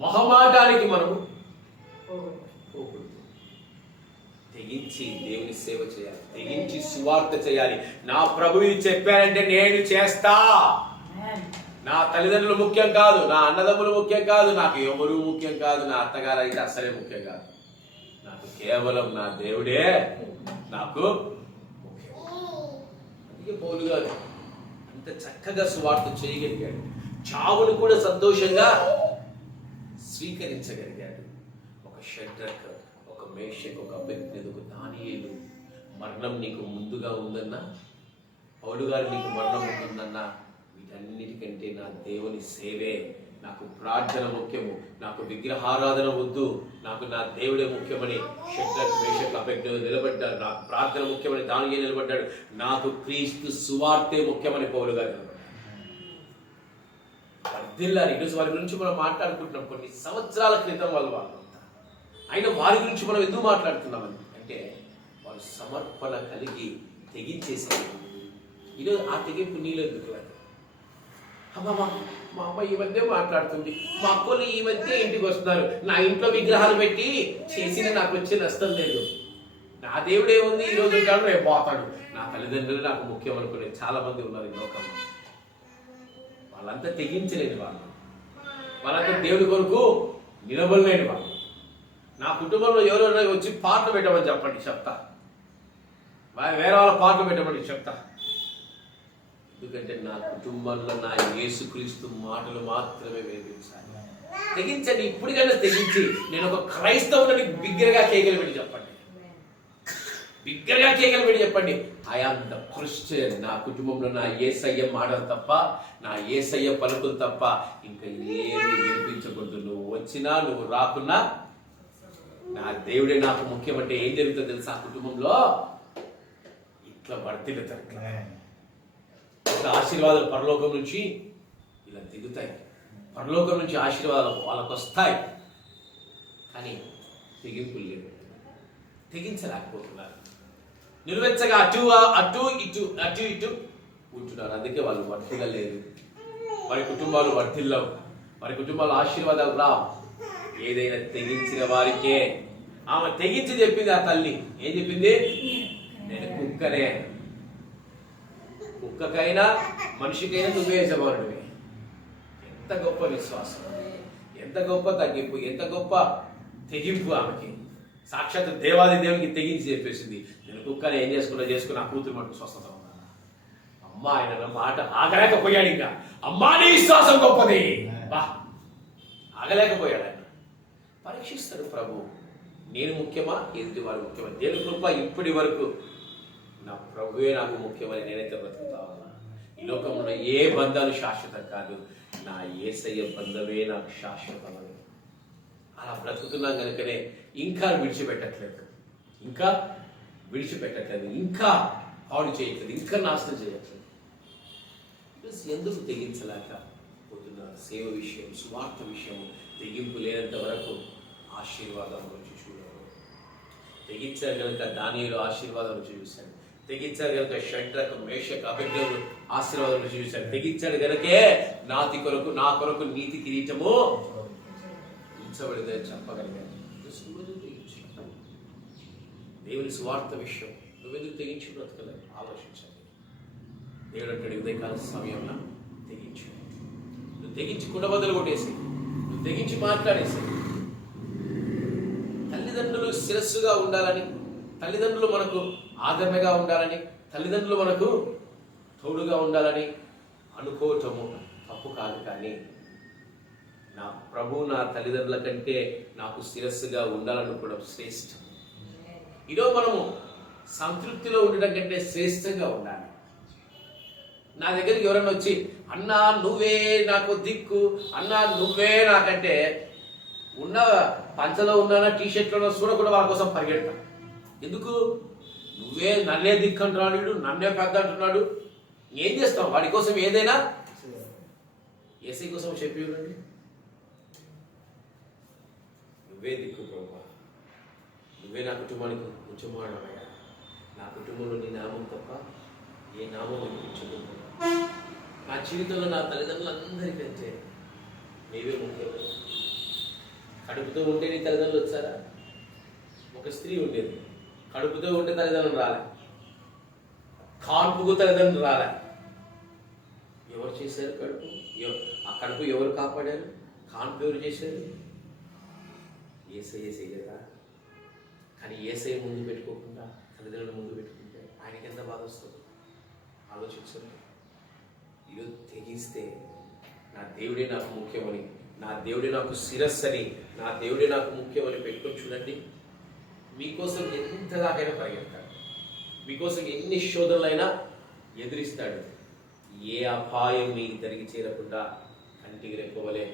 మొహమాటానికి మనము తెగించి దేవుని సేవ చేయాలి, తెగించి సువార్త చేయాలి. నా ప్రభు ఇది చెప్పారంటే నేను చేస్తా. నా తల్లిదండ్రులు ముఖ్యం కాదు, నా అన్నదమ్ములు ముఖ్యం కాదు, నాకు ఎవరు ముఖ్యం కాదు, నా అత్తగారు అయితే అసలే ముఖ్యం కాదు. నాకు కేవలం నా దేవుడే నాకు ముఖ్యం. అందుకే పౌలు గారు అంత చక్కగా సువార్త చేయగలిగాడు. చావును కూడా సంతోషంగా స్వీకరించగలిగాడు. ఒక షడ్రక్, ఒక మేషక్, ఒక అబేద్నెగో, దానియేలు మరణం నీకు ముందుగా ఉందన్నా, పౌలు గారు నీకు మరణం ఉంటుందన్నా, వీటన్నిటికంటే నా దేవుని సేవే, నాకు ప్రార్థన ముఖ్యము, నాకు విగ్రహారాధన వద్దు, నాకు నా దేవుడే ముఖ్యమని షడ్రక్, మేషక్, అబేద్నెగో నిలబడ్డాడు. నాకు ప్రార్థన ముఖ్యమని దానియేలు నిలబడ్డాడు. నాకు క్రీస్తు సువార్తే ముఖ్యమని పౌలు గారు నిలబడ్డాడు. వర్ధిల్లాలి. ఈరోజు వారి గురించి మనం మాట్లాడుకుంటున్నాం. కొన్ని సంవత్సరాల క్రితం వాళ్ళు అయినా వారి గురించి మనం ఎందుకు మాట్లాడుతున్నామని అంటే, వారు సమర్పణ కలిగి తెగించేసారు. ఈరోజు ఆ తెగింపు నీళ్ళు ఎందుకు లేదు? అమ్మా మా అమ్మ ఈ మధ్య మాట్లాడుతుంది, మా అక్కలు ఈ మధ్య ఇంటికి వస్తున్నారు, నా ఇంట్లో విగ్రహాలు పెట్టి చేసిన నాకు వచ్చే నష్టం లేదు. నా దేవుడే ఉంది, ఈ రోజు ఉంటాడు రేపు పోతాడు. నా తల్లిదండ్రులు నాకు ముఖ్యం అనుకునే చాలా మంది ఉన్నారు ఈ లోకంలో. వాళ్ళంతా తెగించలేని వాళ్ళు, వాళ్ళంతా దేవుడి కొరకు నిలబడలేని వాళ్ళు. నా కుటుంబంలో ఎవరైనా వచ్చి పాటలు పెట్టమని చెప్పండి, చెప్తా. వేరే వాళ్ళ పాటలు పెట్టమని చెప్తా. ఎందుకంటే నా కుటుంబంలో నా యేసుక్రీస్తు మాటలు మాత్రమే వినిపించాలి. తెగించండి, ఇప్పటికైనా తెగించి నేను ఒక క్రైస్తవుని బిగ్గరగా కేకలు పెట్టి చెప్పండి, బిగ్గరగా కేకలు పెట్టి చెప్పండి, ఐ యామ్ ద క్రిస్టియన్. నా కుటుంబంలో నా యేసయ్య మాటలు తప్ప, నా యేసయ్య పలుకులు తప్ప ఇంకా ఏమి వినిపించకూడదు. నువ్వు వచ్చినా నువ్వు రాకున్నా నా దేవుడే నాకు ముఖ్యమంటే ఏం జరుగుతుందో తెలుసా? ఆ కుటుంబంలో ఇట్లా వర్ధిల్లుతారు, ఇట్లా ఆశీర్వాదాలు పరలోకం నుంచి ఇలా దిగుతాయి, పరలోకం నుంచి ఆశీర్వాదాలు వాళ్ళకు వస్తాయి. కానీ తెగింపులు లేవు, తెగించలేకపోతున్నారు. నిలువెచ్చగా అటు అటు ఇటు అటు ఇటు ఉంటున్నారు. అందుకే వాళ్ళు వర్ధిల్లలేరు, వారి కుటుంబాలు వర్ధిల్లవు, వారి కుటుంబాలు ఆశీర్వాదాలు రావు. ఏదైనా తెగించిన వారికే. ఆమె తెగించి చెప్పింది, ఆ తల్లి ఏం చెప్పింది? నేను కుక్కనే, కుక్కకైనా మనిషికైనా నువ్వే యజమానుడివి. ఎంత గొప్ప విశ్వాసం, ఎంత గొప్ప తగ్గింపు, ఎంత గొప్ప తెగింపు ఆమెకి. సాక్షాత్ దేవాది దేవునికి తెగించి చెప్పేసింది, నేను కుక్కని ఏం చేసుకుని ఆ కూతురు మటుకు స్వస్థత ఉన్నా. అమ్మ ఆయన మాట ఆగలేకపోయాడు. ఇంకా అమ్మా నీ విశ్వాసం గొప్పది, బా ఆగలేకపోయాడు ఆయన. పరీక్షిస్తాడు ప్రభు, నేను ముఖ్యమా ఎదుటి వారు ముఖ్యమా? దేవుని కృప ఇప్పటి వరకు నా ప్రభువే నాకు ముఖ్యమని నేనైతే బ్రతుకుతా ఉన్నా. ఈ లోకంలో ఏ బంధాలు శాశ్వతం కాదు, నా యేసయ్య బంధమే నాకు శాశ్వతమని అలా బ్రతుకుతున్నాం కనుకనే ఇంకా విడిచిపెట్టట్లేదు, ఇంకా పాడు చేయట్లేదు, ఇంకా నాశనం చేయట్లేదు. ఎందుకు తెగించలేక పోతున్నారు? సేవ విషయం, స్వార్థ విషయం తెగింపు లేనంత వరకు ఆశీర్వాదం రుచి చూడరు. తెగించారు కనుక దానియేలు ఆశీర్వాదం రుచి చూశాడు, తెగించారు కనుక షడ్రకు మేషకు అబేద్నెగోలు ఆశీర్వాదం రుచి చూశాడు. తెగించాడు కనుకే నా కొరకు నీతి కిరీటము ఉంచబడిందని చెప్పగలిగాడు. దేవుని స్వార్థ విషయం నువ్వెందుకు తెగించి బ్రతకలేదు? ఆలోచించండి. దేవుడు అంటాడు, ఉదయకాల సమయంలో తెగించు. నువ్వు తెగించి కుండబద్దలు కొట్టేసి, నువ్వు తెగించి మాట్లాడేసి. తల్లిదండ్రులు శిరస్సుగా ఉండాలని, తల్లిదండ్రులు మనకు ఆదరణగా ఉండాలని, తల్లిదండ్రులు మనకు తోడుగా ఉండాలని అనుకోవటము తప్పు కాదు. కానీ నా ప్రభు నా తల్లిదండ్రుల కంటే నాకు శిరస్సుగా ఉండాలనుకోవడం శ్రేష్టం. ఈరోజు మనము సంతృప్తిలో ఉండడం కంటే శ్రేష్టంగా ఉండాలి. నా దగ్గరికి ఎవరైనా వచ్చి అన్నా నువ్వే నాకు దిక్కు, అన్నా నువ్వే నాకంటే, ఉన్న పంచలో ఉన్నానా టీషర్ట్లోనో చూడకుండా వాళ్ళ కోసం పరిగెడతాను. ఎందుకు? నువ్వే నన్నే దిక్కు అంటున్నాడు, నన్నే పెద్ద అంటున్నాడు. ఏం చేస్తాం? వాడి కోసం ఏదైనా ఏసై కోసం చెప్పి ఉండండి. నువ్వే దిక్కు ప్రభా, నువ్వే నా కుటుంబానికి ఉంచమాడవయ్యా. నా కుటుంబంలో నీ నామం తప్ప ఏ నామం వినిపించదు. నా జీవితంలో నా తల్లిదండ్రులందరికంటే నీవే ముఖ్యమైన. కడుపుతో ఉంటే నీ తల్లిదండ్రులు వచ్చారా? ఒక స్త్రీ ఉండేది, కడుపుతో ఉంటే తల్లిదండ్రులు రాలే, కాన్పుకు తల్లిదండ్రులు రాలే. ఎవరు చేశారు కడుపు? ఆ కడుపు ఎవరు కాపాడారు? కాన్పు ఎవరు చేశారు? ఏసయ్య చేయలేదా? కానీ ఏసయ్య ముందు పెట్టుకోకుండా తల్లిదండ్రులు ముందు పెట్టుకుంటే ఆయనకి ఎంత బాధ వస్తుంది ఆలోచించండి. ఈరోజు తెగిస్తే నా దేవుడే నాకు ముఖ్యమని, నా దేవుడే నాకు శిరస్సు అని, నా దేవుడే నాకు ముఖ్యమని పెట్టుకొని చూడండి. మీకోసం ఎంత దాకైనా పరిగెడతాడు, మీకోసం ఎన్ని శోధనలైనా ఎదిరిస్తాడు. ఏ అపాయం మీకు తిరిగి చేరకుండా కంటికి రెప్పవలే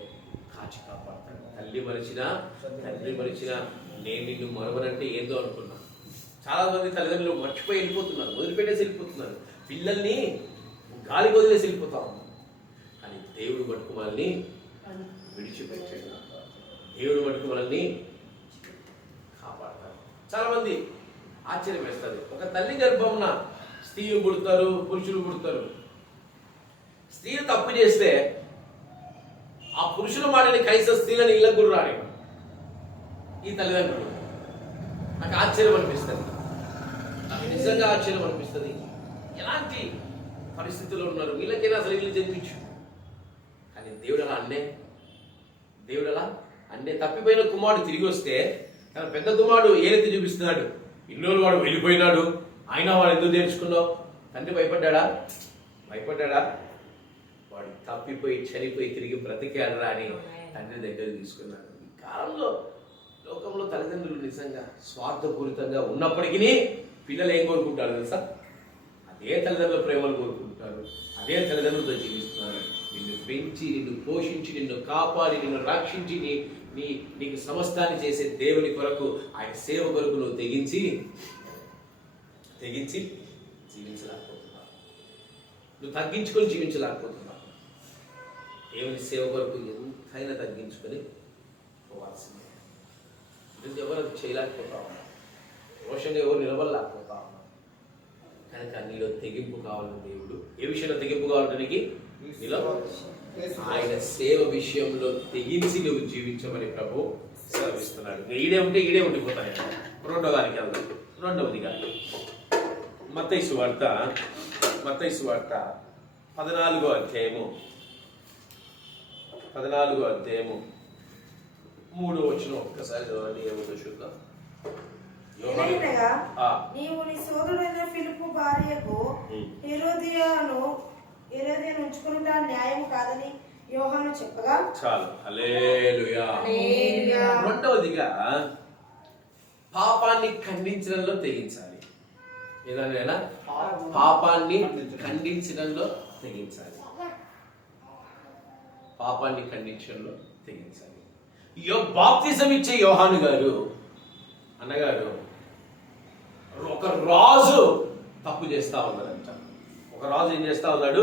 కాచి కాపాడతాడు. తల్లి మరిచినా తండ్రి మరిచినా నేను నిన్ను మరవనంటే ఏందో అనుకున్నా. చాలా మంది తల్లిదండ్రులు మర్చిపోయి వెళ్ళిపోతున్నారు, వదిలిపెట్టేసి వెళ్ళిపోతున్నారు, పిల్లల్ని గాలికి వదిలేసి వెళ్ళిపోతా ఉన్నారు. కానీ దేవుడు మటుకు మనల్ని విడిచిపెట్టాడు, దేవుడు మటుకు మనల్ని కాపాడతాడు. చాలా మంది ఆశ్చర్యం వేస్తారు. ఒక తల్లి గర్భమున స్త్రీలు పుడతారు, పురుషులు పుడతారు. స్త్రీలు తప్పు చేస్తే ఆ పురుషుల మాటని కనీసం స్త్రీలను ఇళ్ళకు కూడా రాని ఈ తల్లిదండ్రులు. నాకు ఆశ్చర్యం అనిపిస్తుంది, నాకు నిజంగా ఆశ్చర్యం అనిపిస్తుంది. ఎలాంటి పరిస్థితుల్లో ఉన్నారు వీళ్ళకైనా అసలు ఇల్లు జన్మించు. కానీ దేవుడు అలా అన్నే తప్పిపోయిన కుమారుడు తిరిగి వస్తే తన పెద్ద కుమారుడు ఏదైతే చూపిస్తున్నాడు, ఇన్నోళ్ళు వాడు వెళ్ళిపోయినాడు, అయినా వాడు ఎందుకు నేర్చుకున్నావు? తండ్రి భయపడ్డా? వాడు తప్పిపోయి చనిపోయి తిరిగి బ్రతికాడరా అని తండ్రి దగ్గర తీసుకున్నాడు. ఈ కాలంలో లోకంలో తల్లిదండ్రులు నిజంగా స్వార్థపూరితంగా ఉన్నప్పటికీ పిల్లలు ఏం కోరుకుంటారు తెలుసా? అదే తల్లిదండ్రుల ప్రేమలు కోరుకుంటారు, అదే తల్లిదండ్రులతో జీవిస్తున్నారు. నిన్ను పెంచి, నిన్ను పోషించి, నిన్ను కాపాడి, నిన్ను రక్షించి, నీకు సమస్తాన్ని చేసే దేవుని కొరకు, ఆయన సేవ కొరకు నువ్వు తెగించి జీవించలేకపోతున్నావు. నువ్వు తగ్గించుకొని జీవించలేకపోతున్నావు. దేవుని సేవ కొరకు ఎంతైనా తగ్గించుకొని పోవాల్సిందే. ఎవరు చేయలేకపోతా ఉన్నారు, రోషంగా ఎవరు నిలబడలేకపోతా ఉన్నారు. కనుక నీలో తెగింపు కావాలని దేవుడు, ఏ విషయంలో తెగింపు కావాలంటే నీలో ఆయన సేవ విషయంలో తెగించి నువ్వు జీవించమని ప్రభు సెలవిస్తున్నాడు. ఈడే ఉండిపోతాయి. రెండో దానికి వెళ్దాం. రెండవదిగా మత్తయి సువార్త 14వ అధ్యాయము 3వ వచనం ఒక్కసారి చదవండి. ఏముందో చూద్దాం. నీవు నీ సోదరుడైన ఫిలిప్పు భార్యకు హెరోదియను ఉంచుకునుట న్యాయము కాదని యోహాను చెప్పగా, చాలు. హల్లెలూయా. రెండవదిగా పాపాన్ని ఖండించడంలో తెగించాలి. ఏదైనా పాపాన్ని ఖండించడంలో తెగించాలి. బాప్తిజం ఇచ్చే యోహాను గారు అన్నగారు ఒక రాజు తప్పు చేస్తా ఉన్నారంట. ఒక రాజు ఏం చేస్తా ఉన్నాడు?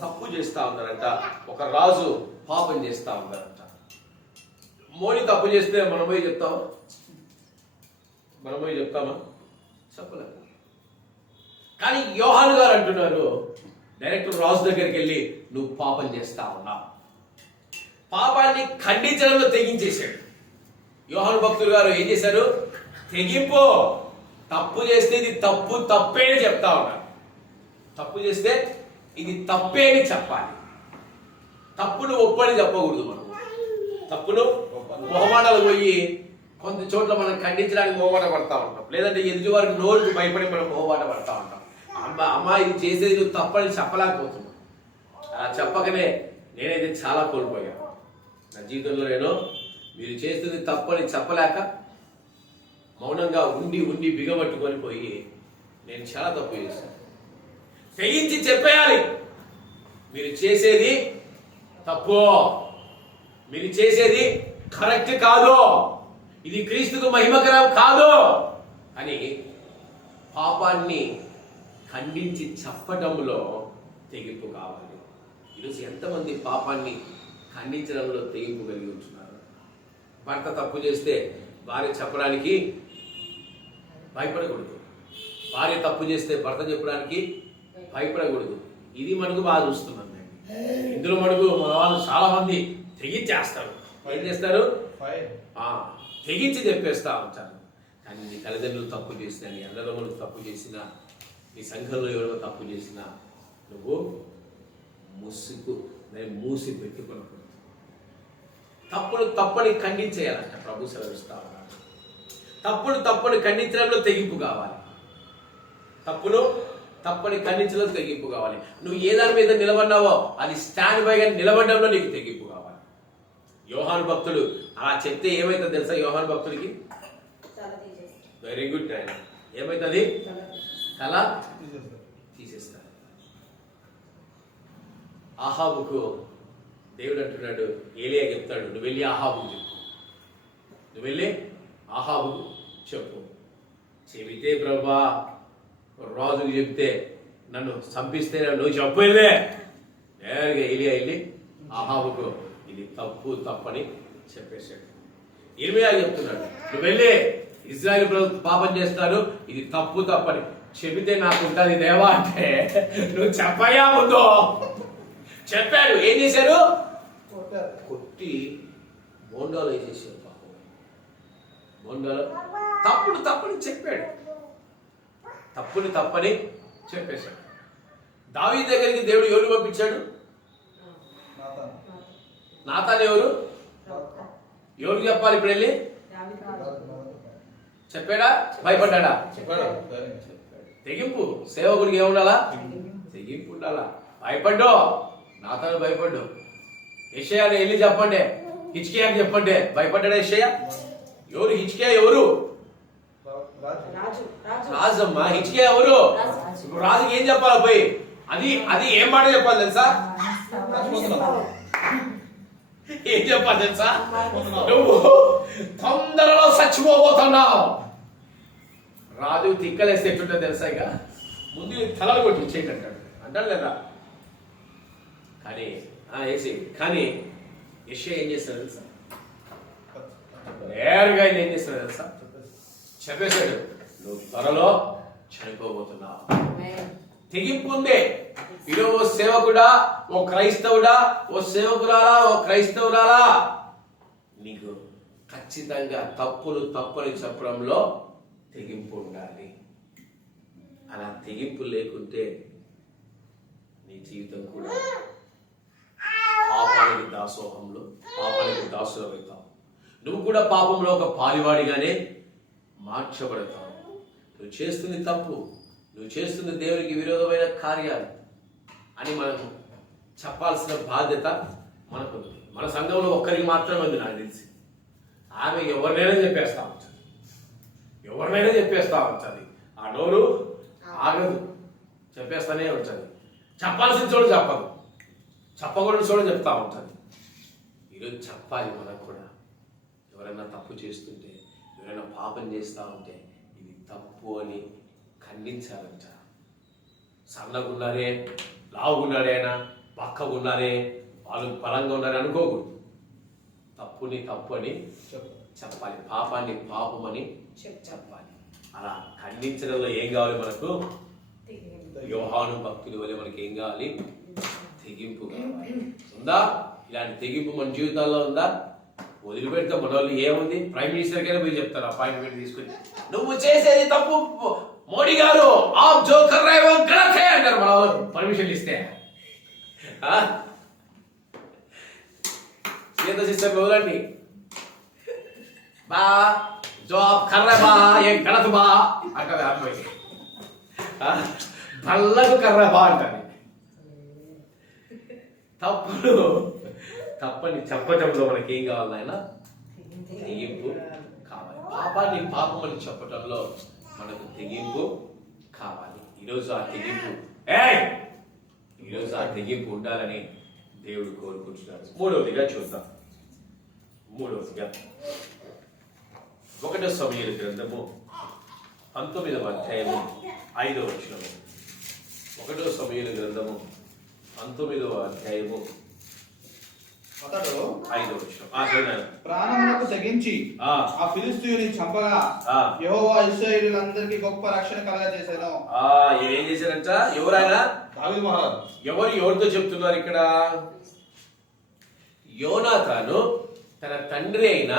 తప్పు చేస్తా ఉన్నారంట. ఒక రాజు పాపం చేస్తా ఉన్నారంట. మోని తప్పు చేస్తే మనం పోయి చెప్తామా? చెప్పలేము. కానీ యోహాను గారు అంటున్నారు, డైరెక్ట్ రాజు దగ్గరికి వెళ్ళి నువ్వు పాపం చేస్తా ఉన్నావు. పాపాన్ని ఖండించడంలో తెగించేశాడు. యోహాను భక్తులు గారు ఏం చేశారు? తెగింపు. తప్పు చేస్తే ఇది తప్పే అని చెప్తా ఉన్నారు. తప్పు చేస్తే ఇది తప్పే అని చెప్పాలి. తప్పును ఒప్పని చెప్పకూడదు. మనం తప్పును మొహమాటాలు పోయి కొంత చోట్ల మనం ఖండించడానికి మొహమాట పడతా ఉంటాం. లేదంటే ఎదుటి వారికి నోరుకు భయపడి మనం మొహమాట పడతా ఉంటాం. అమ్మ ఇది చేసేది నువ్వు తప్పని చెప్పలేకపోతున్నావు. అలా చెప్పకనే నేనైతే చాలా కోల్పోయాను నా జీవితంలో. మీరు చేస్తుంది తప్పని చెప్పలేక మౌనంగా ఉండి బిగబట్టుకొని పోయి నేను చాలా తప్పు చేశాను. తెగించి చెప్పేయాలి, మీరు చేసేది తప్పు, మీరు చేసేది కరెక్ట్ కాదు, ఇది క్రీస్తుకు మహిమకరం కాదు అని పాపాన్ని ఖండించి చెప్పటంలో తెగింపు కావాలి. ఈరోజు ఎంతమంది పాపాన్ని ఖండించడంలో తెగింపు కలిగి ఉంటున్నారు? భర్త తప్పు చేస్తే భార్య చెప్పడానికి భయపడకూడదు. భార్య తప్పు చేస్తే భర్త చెప్పడానికి భయపడకూడదు. ఇది మనకు బాగా చూస్తున్నాం. ఇందులో మనకు మన వాళ్ళు చాలా మంది తెగించేస్తారు. ఏం చేస్తారు? తెగించి చెప్పేస్తా ఉంటారు. కానీ నీ తల్లిదండ్రులు తప్పు చేసినా, నీ అన్నదమ్ములు తప్పు చేసినా, నీ సంఘంలో ఎవరో తప్పు చేసినా నువ్వు మూసి పెట్టుకోకూడదు. తప్పని ఖండించేయాలంట ప్రభు సెలవిస్తా ఉన్నాడు. తప్పుని ఖండించడంలో తెగింపు కావాలి. తప్పని ఖండించడంలో తెగింపు కావాలి. నువ్వు ఏ దాని మీద నిలబడ్డావో అది స్టాండ్ బైగా నిలబడడంలో నీకు తెగింపు కావాలి. యోహాను భక్తుడు అలా చెప్తే ఏమైతుంది తెలుసా? యోహాను భక్తుడికి వెరీ గుడ్ ఆయన ఏమైతుంది? తల తీసేస్తారు. ఆహాబుకు దేవుడు అంటున్నాడు, ఏలియా చెప్తాడు, నువ్వు వెళ్ళి ఆహాబుకు చెప్పు. చెబితే ప్రభా రాజుకు చెప్తే నన్ను చంపిస్తే నువ్వు చెప్పలే. నేరుగా ఏలియా వెళ్ళి ఆహాబుకు ఇది తప్పని చెప్పేశాడు. ఇర్మియా చెప్తున్నాడు, నువ్వు వెళ్ళి ఇజ్రాయేల్ ప్రజలు పాపం చేస్తారు, ఇది తప్పని చెబితే నాకు ఉంటుంది దేవా అంటే నువ్వు చెప్పయ్యా ముందు. చెప్పాడు. ఏం చేశారు? కొట్టి బోండాలు వేసేసారు. పాపం బోండాలు తప్పుని చెప్పాడు. తప్పని చెప్పేశాడు. దావీదు దగ్గరికి దేవుడు ఎవరు పంపించాడు? నాతాను. ఎవరు చెప్పాలి ఇప్పుడు వెళ్ళి? చెప్పాడా? భయపడ్డా? తెగింపు. సేవకుడికి ఏముండాలా? తెగింపు ఉండాలా. భయపడ్డు. నాతాను భయపడ్డు. యెషయా వెళ్ళి చెప్పండి, హిజ్కియాకి చెప్పండి. భయపడ్డా యెషయా? ఎవరు హిజ్కియా? ఎవరు? రాజమ్మా. హిజ్కియా ఎవరు? రాజుకి ఏం చెప్పాలా పోయి? అది ఏం మాట చెప్పాలి తెలుసా? ఏం చెప్పాలి తెలుసా? నువ్వు తొందరలో చచ్చిపోబోతున్నావు. రాజు తిక్కలేస్తే ఎట్టుంటో తెలుసా? ఇక ముందు తలలు కొట్టి ఇచ్చేయకంటాడు అంటాడు లేదా? కానీ యెషయా ఏం చేస్తాడు తెలుసా? నేరుగా ఏం చేస్తాడు తెలుసా? చెప్పేశాడు, నువ్వు త్వరలో చనిపోబోతున్నావు. తెగింపు ఉంది. ఈరోజు ఓ సేవకుడా, ఓ క్రైస్తవుడా, ఓ సేవకురాలా, ఓ క్రైస్తవురాలా, నీకు ఖచ్చితంగా తప్పుని చెప్పడంలో తెగింపు ఉండాలి. అలా తెగింపు లేకుంటే నీ జీవితం కూడా పాపానికి దాసులవుతావు. నువ్వు కూడా పాపంలో ఒక పాలివాడిగానే మార్చబడతావు. నువ్వు చేస్తుంది తప్పు, నువ్వు చేస్తుంది దేవునికి విరోధమైన కార్యాలు అని మనకు చెప్పాల్సిన బాధ్యత మనకు. మన సంఘంలో ఒక్కరికి మాత్రమే ఉంది నాకు తెలిసి. ఆమె ఎవరినైనా చెప్పేస్తా ఉంటుంది. ఆ నోరు ఆగదు, చెప్పేస్తానే ఉంటుంది. చెప్పాల్సిన చోటు చెప్పదు, చెప్పకూడని చోటు చెప్తా ఉంటుంది. ఈరోజు చెప్పాలి మనకు కూడా. ఎవరైనా తప్పు చేస్తుంటే, ఎవరైనా పాపం చేస్తూ ఉంటే ఇది తప్పు అని ఖండించాలంట. సన్నగున్నారే, లావుగున్నాడైనా, పక్కగున్నారే, వాళ్ళు బలంగా ఉన్నారే అనుకోకూడదు. తప్పుని తప్పు అని చెప్పాలి, పాపాన్ని పాపమని చెప్పాలి. అలా ఖండించడంలో ఏం కావాలి మనకు? యోహాను భక్తుడి వల్ల మనకి ఏం కావాలి? తెగింపు కావాలి. ఉందా? ఇలాంటి తెగింపు మన జీవితాల్లో ఉందా? వదిలిపెడితే మన వాళ్ళు ఏముంది? ప్రైమ్ మినిస్టర్కైనా పోయి చెప్తారు అపాయింట్మెంట్ తీసుకుని, నువ్వు చేసేది తప్పు మోడీ గారు, ఆప్ జో కర్ రహే హో గలత్ హై అంటారు మన వాళ్ళు పర్మిషన్ ఇస్తే. సీత సిస్టర్ వదలండి బా, జో ఆప్ కర్ రహే బా ఏ గలత్ బా అంటారు. అమ్మాయి బల్లకు కర్ర బా అంటారు. తప్పని చెప్పటంలో మనకి ఏం కావాలి నాయన? తెగింపు కావాలి. పాపాన్ని పాపమని చెప్పటంలో మనకు తెగింపు కావాలి. ఈరోజు ఆ తెగింపు ఉండాలని దేవుడు కోరుకుంటున్నాడు. మూడవదిగా చూద్దాం. 1 సమూయేలు గ్రంథము 19వ అధ్యాయము 5వ వచనము. 1 సమూయేలు గ్రంథము 19వ అధ్యాయము అతడు 5వ వచనం. ప్రాణములకు తెగించి ఆ ఫిలిష్తీయుని చంపగా యెహోవా ఇశ్రాయేలీయులందరికీ గొప్ప రక్షణ కలగజేశాను. ఏం చేశారంట? ఎవరైనా? దావీదు మహారాజు. ఎవరితో చెప్తున్నారు ఇక్కడ? యోనాతాను తన తండ్రి అయిన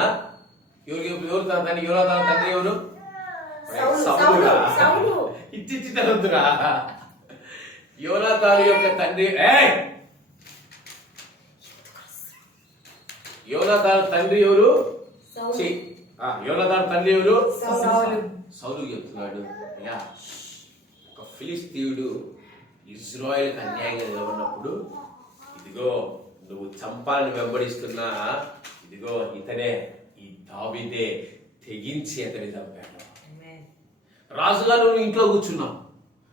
ఎవరు తన తండ్రి? యోనాతాను తండ్రి ఎవరు? సౌలు. ఇచ్చి తరద్దురా. యోనాతాను యొక్క తండ్రి, యోనాతాను తండ్రి ఎవరు? యోనాతాను తండ్రి ఎవరు? సౌలు చెప్తున్నాడు, ఒక ఫిలిష్తీయుడు ఇజ్రాయెల్కి అన్యాయంగా నిలబడినప్పుడు, ఇదిగో నువ్వు చంపాలని వెంబడిస్తున్నా, ఇదిగో ఇతనే, ఈ దావీదే తెగించి అతని చంపాడు. రాజుగా నువ్వు ఇంట్లో కూర్చున్నావు,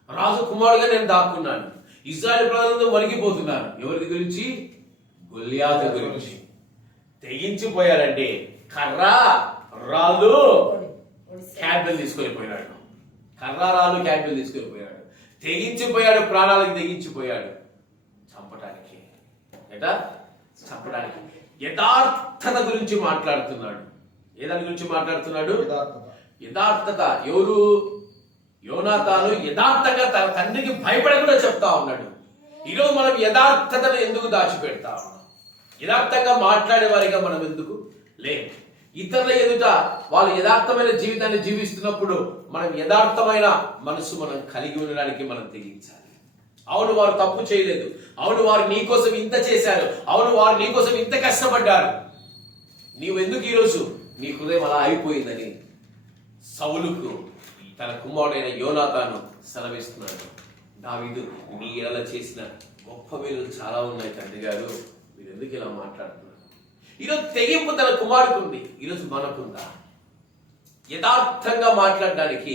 రాజు కుమారుడుగా నేను దాక్కున్నాను. ఇజ్రాయెల్ ప్రజలందరూ వణికిపోతున్నారు. ఎవరి గురించి? గొల్లియాతు గురించి. తెగించిపోయాడంటే కర్ర రాళ్ళు క్యాబిల్ తీసుకొని పోయినాడు. తెగించిపోయాడు, ప్రాణాలకు తెగించిపోయాడు. చంపడానికి యథార్థత గురించి మాట్లాడుతున్నాడు. ఏదాని గురించి మాట్లాడుతున్నాడు? యథార్థత. ఎవరు? యోనాతాను యథార్థంగా తన తండ్రికి భయపడకుండా చెప్తా ఉన్నాడు. ఈరోజు మనం యథార్థతను ఎందుకు దాచిపెడతా ఉన్నాం? యథార్థంగా మాట్లాడే వారిగా మనం ఎందుకు లేము? ఇతరుల ఎదుట వాళ్ళు యథార్థమైన జీవితాన్ని జీవిస్తున్నప్పుడు మనం యథార్థమైన మనసు మనం కలిగి ఉండడానికి మనం తెగించాలి. అవును, వారు తప్పు చేయలేదు. అవును, వారు నీ కోసం ఇంత చేశారు. అవును, వారు నీ కోసం ఇంత కష్టపడ్డారు. నీవెందుకు ఈరోజు నీ హృదయం అలా అయిపోయిందని సౌలుకు తన కుమారుడైన యోనాతాను సెలవిస్తున్నాడు. దావీదు, నీ ఎడల చేసిన గొప్ప మేలు చాలా ఉన్నాయి తండ్రి గారు, మీరు ఎందుకు ఇలా మాట్లాడుతున్నారు? ఈరోజు తెగింపు తన కుమారుడికి ఉంది, ఈరోజు మనకుందా? యథార్థంగా మాట్లాడడానికి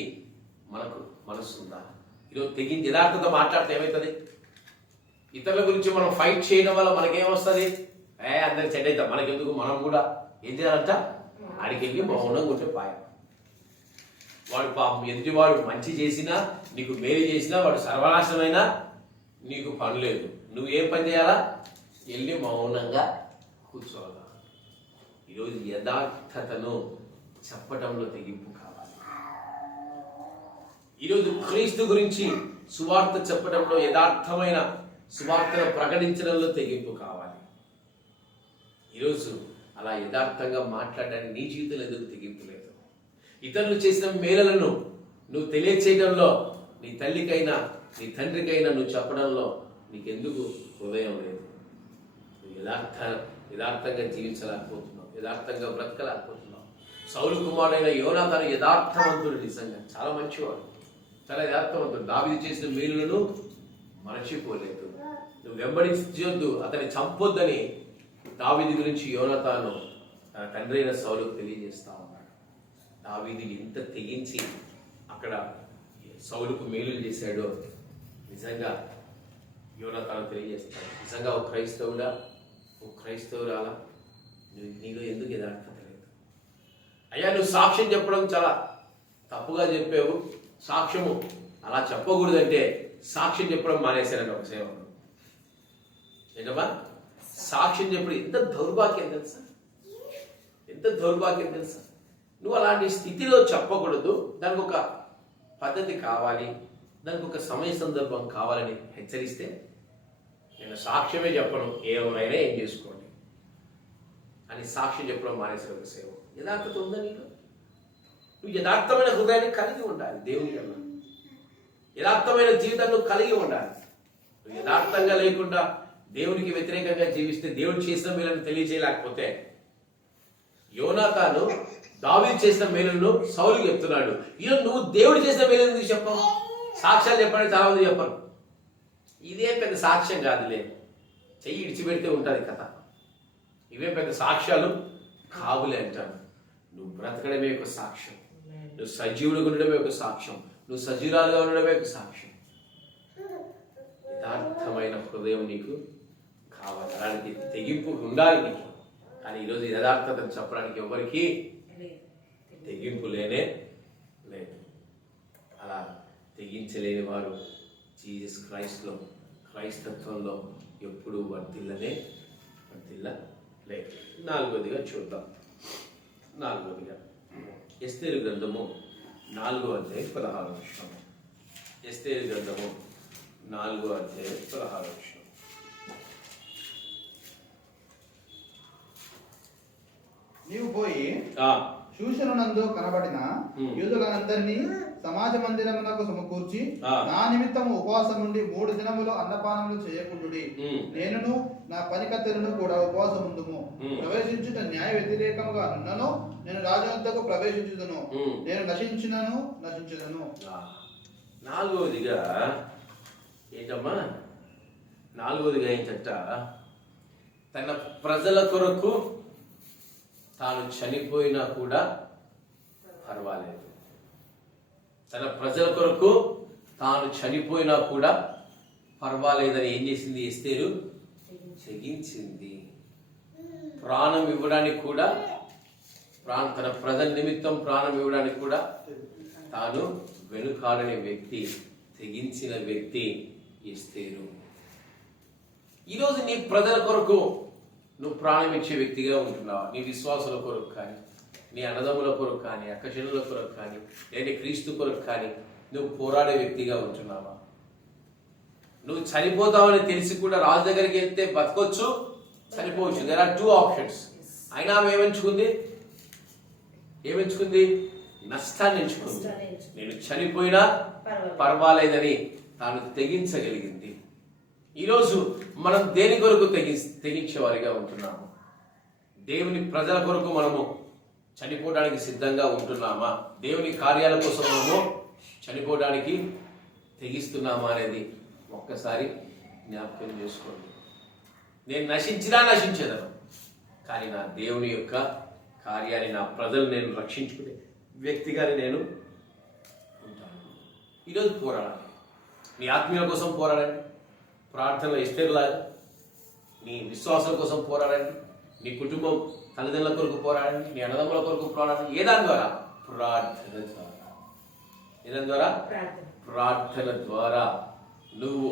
మనకు మనసు ఉందా? ఈరోజు తెగించి యథార్థత మాట్లాడితే ఏమవుతుంది? ఇతరుల గురించి మనం ఫైట్ చేయడం వల్ల మనకేమొస్తుంది? అందరికి చెడ్డ అవుతాం, మనకెందుకు? మనం కూడా ఏం చేయాలంట? ఆడికి వెళ్ళి మౌనంగా ఉంటే పాయ. వాడు పాపం ఎదుటివాడు మంచి చేసినా, నీకు మేలు చేసినా, వాడు సర్వనాశనమైనా నీకు పని లేదు. నువ్వు ఏం పని చేయాలా? వెళ్ళి మౌనంగా కూర్చోవాలా. ఈరోజు యథార్థతను చెప్పటంలో తెగింపు కావాలి. ఈరోజు క్రీస్తు గురించి సువార్త చెప్పడంలో, యథార్థమైన సువార్తను ప్రకటించడంలో తెగింపు కావాలి. ఈరోజు అలా యథార్థంగా మాట్లాడడానికి నీ జీవితంలో ఎందుకు తెగింపు లేదు? ఇతరులు చేసిన మేలులను నువ్వు తెలియచేయడంలో, నీ తల్లికైనా నీ తండ్రికైనా నువ్వు చెప్పడంలో నీకెందుకు హృదయం లేదు? నువ్వు యథార్థంగా జీవించలేకపోతున్నావు, యథార్థంగా బ్రతకలేకపోతున్నావు. సౌలు కుమారుడైన యోనాతాను యథార్థవంతుడు, నిజంగా చాలా మంచివాడు, చాలా యథార్థవంతుడు. దావీదు చేసిన మేలులను మరచిపోలేదు. నువ్వు వెంబడించొద్దు, అతన్ని చంపొద్దని దావీదు గురించి యోనాతాను తన తండ్రి అయిన సౌలుకు తెలియజేస్తా ఉన్నాడు. దావీదు ఎంత తెగించి అక్కడ సౌలుకు మేలులు చేశాడో నిజంగా యోనాతాను తెలియజేస్తాడు. నిజంగా ఒక క్రైస్తవురాలా నీలో ఎందుకు యథార్థత లేదు? అయ్యా, నువ్వు సాక్ష్యం చెప్పడం చాలా తప్పుగా చెప్పావు, సాక్ష్యము అలా చెప్పకూడదంటే సాక్ష్యం చెప్పడం మానేశారని ఒక సేవకుడు. ఏంటమ్మా సాక్ష్యం చెప్పడం ఎంత దౌర్భాగ్యం తెలుసా? ఎంత దౌర్భాగ్యం తెలుసా? నువ్వు అలాంటి స్థితిలో చెప్పకూడదు. దానికి ఒక పద్ధతి కావాలి, దానికి ఒక సమయ సందర్భం కావాలని హెచ్చరిస్తే, నేను సాక్ష్యమే చెప్పను, ఏమైనా ఏం చేసుకోండి అని సాక్ష్యం చెప్పడం మానేసిన ఒక సేవ. యథార్థత ఉందా నీకు? నువ్వు యథార్థమైన హృదయాన్ని కలిగి ఉండాలి. దేవుని కన్నా యథార్థమైన జీవితాన్ని కలిగి ఉండాలి. నువ్వు యథార్థంగా లేకుండా దేవునికి వ్యతిరేకంగా జీవిస్తే, దేవుడు చేసిన మేలను తెలియజేయలేకపోతే, యోనాతాను దావీదు చేసిన మేలును సౌలుకు చెప్తున్నాడు. ఈరోజు నువ్వు దేవుడు చేసిన మేలు చెప్పవు. సాక్ష్యాలు చెప్పడానికి చాలా మంది చెప్పరు. ఇదే పెద్ద సాక్ష్యం కాదులే, చెయ్యి ఇడిచిపెడితే ఉంటుంది కథ. ఇవే పెద్ద సాక్ష్యాలు కావులే అంటాను. నువ్వు బ్రతకడమే ఒక సాక్ష్యం, నువ్వు సజీవుడుగా ఉండడమే ఒక సాక్ష్యం, నువ్వు సజీవురాలుగా ఉండడమే ఒక సాక్ష్యం. యథార్థమైన హృదయం నీకు కావాలి, అలాంటి తెగింపు ఉండాలి నీకు. కానీ ఈరోజు యథార్థతను చెప్పడానికి ఎవరికి తెగింపు లేనే లేదు. అలా తెగించలేని వారు జీసస్ క్రైస్ట్లో, క్రైస్తత్వంలో ఎప్పుడూ వర్ధిల్లలేదు. నాలుగోదిగా చూద్దాం. నాలుగోదిగా ఎస్తేరు గ్రంథము 4వ అధ్యాయం 16వ వచనం. ఎస్తేరు గ్రంథము 4వ అధ్యాయం 16వ వచనం. నీవు పోయి శూషణనందు కనబడిన యూదులందరినీ సమాజ మందిరమునకు సమకూర్చి నా నిమిత్తము ఉపవాసం నుండి 3 దినములు అన్నపానములు చేయకుండుడి. నేనును నా పనికత్తెలను కూడా ఉపవాసం ఉందుము. ప్రవేశించుట న్యాయ వ్యతిరేకముగా నున్నను, నేను రాజవంతకు ప్రవేశించుదును. నేను నశించుదను. నాలుగవదిగా ఏంటమ్మా? నాలుగవదిగా ఏంటంట, తన ప్రజల కొరకు తాను చనిపోయినా కూడా పర్వాలేదు. తన ప్రజల కొరకు తాను చనిపోయినా కూడా పర్వాలేదని ఏం చేసింది ఎస్తేరు? తెగించింది. ప్రాణం ఇవ్వడానికి కూడా, తన ప్రజల నిమిత్తం ప్రాణం ఇవ్వడానికి కూడా తాను వెనుకాడని వ్యక్తి, తెగించిన వ్యక్తి ఎస్తేరు. ఈరోజు నీ ప్రజల కొరకు నువ్వు ప్రాణం ఇచ్చే వ్యక్తిగా ఉంటున్నావా? నీ విశ్వాసుల కొరకు కానీ, నీ అన్నదమ్ముల కొరకు కానీ, అక్కచెల్లుల కొరకు కానీ, లేదా క్రీస్తు కొరకు కానీ నువ్వు పోరాడే వ్యక్తిగా ఉంటున్నావా? నువ్వు చనిపోతావని తెలిసి కూడా రాజు దగ్గరికి వెళ్తే బతకొచ్చు, చనిపోవచ్చు. There are 2 options. అయినా ఆమె ఏమెంచుకుంది? నష్టాన్ని ఎంచుకుంది. నేను చనిపోయినా పర్వాలేదని తాను తెగించగలిగింది. ఈరోజు మనం దేని కొరకు తెగించేవారిగా ఉంటున్నాము? దేవుని ప్రజల కొరకు మనము చనిపోవడానికి సిద్ధంగా ఉంటున్నామా? దేవుని కార్యాల కోసం మనము చనిపోవడానికి తెగిస్తున్నామా అనేది ఒక్కసారి జ్ఞాపకం చేసుకోండి. నేను నశించేదను, కానీ నా దేవుని యొక్క కార్యాన్ని, నా ప్రజలు నేను రక్షించుకునే వ్యక్తిగానే నేను ఉంటాను. ఈరోజు పోరాడాలి. నీ ఆత్మీయుల కోసం పోరాడండి, ప్రార్థనలో ఎస్తేరులాగా నీ విశ్వాసం కోసం పోరాడండి, నీ కుటుంబం తల్లిదండ్రుల కొరకు పోరాడండి, నీ అన్నదమ్ముల కొరకు పోరాడండి. ఏదాని ద్వారా? ప్రార్థన ద్వారా నువ్వు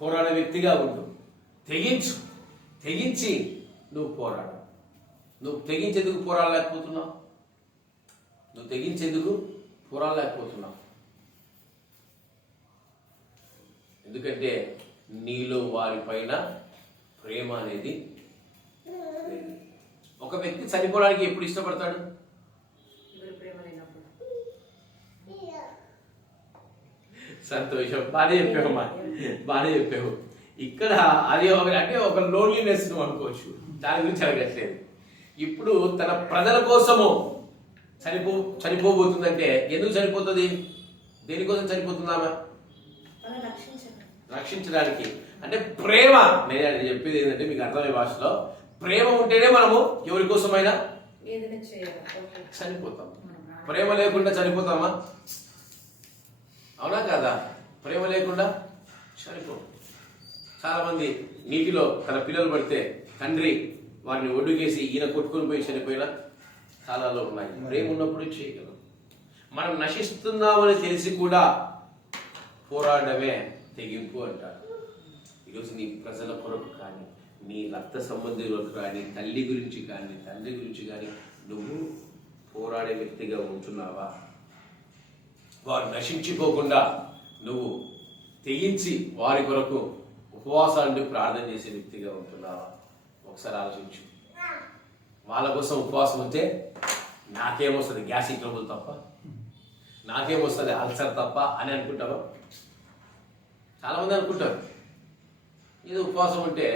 పోరాడే వ్యక్తిగా ఉండు. తెగించి నువ్వు పోరాడు. నువ్వు తెగించేందుకు పోరాడలేకపోతున్నావు. ఎందుకంటే నీలో వారిపైన ప్రేమ అనేది లేదు. ఒక వ్యక్తి చనిపోవడానికి ఎప్పుడు ఇష్టపడతాడు? సంతోషం, బాగానే చెప్పావు. ఇక్కడ అది అంటే ఒక లోన్లీనెస్ అనుకోవచ్చు, దాని గురించి అడగట్లేదు. ఇప్పుడు తన ప్రజల కోసము చనిపోబోతుందంటే ఎందుకు చనిపోతుంది? దేనికోసం చనిపోతుందామా? రక్షించడానికి. అంటే ప్రేమ. నేను చెప్పేది ఏంటంటే మీకు అర్థమయ్యే భాషలో, ప్రేమ ఉంటేనే మనము ఎవరి కోసమైనా చనిపోతాం. ప్రేమ లేకుండా చనిపోతామా? అవునా కాదా? ప్రేమ లేకుండా చనిపో. చాలా మంది నీటిలో తన పిల్లలు పడితే తండ్రి వారిని ఒడ్డుకేసి ఈయన కొట్టుకుని పోయి చనిపోయిన కాలాల్లో ఉన్నాయి. ప్రేమ ఉన్నప్పుడు చేయగలం. మనం నశిస్తున్నామని తెలిసి కూడా పోరాడమే తెగింపు అంటారు. ఈరోజు నీ ప్రజల కొరకు కానీ, నీ రక్త సంబంధులకు కానీ, తల్లి గురించి కానీ, తండ్రి గురించి కానీ నువ్వు పోరాడే వ్యక్తిగా ఉంటున్నావా? వారు నశించిపోకుండా నువ్వు తెగించి వారి కొరకు ఉపవాసాన్ని ప్రార్థన చేసే వ్యక్తిగా ఉంటున్నావా? ఒకసారి ఆలోచించు. వాళ్ళ కోసం ఉపవాసం ఉంటే నాకేమొస్తుంది? గ్యాస్ ట్రబుల్ తప్ప, నాకేమొస్తుంది? అల్సర్ తప్ప అని అనుకుంటావా? చాలామంది అనుకుంటారు ఏదో ఉపవాసం ఉంటే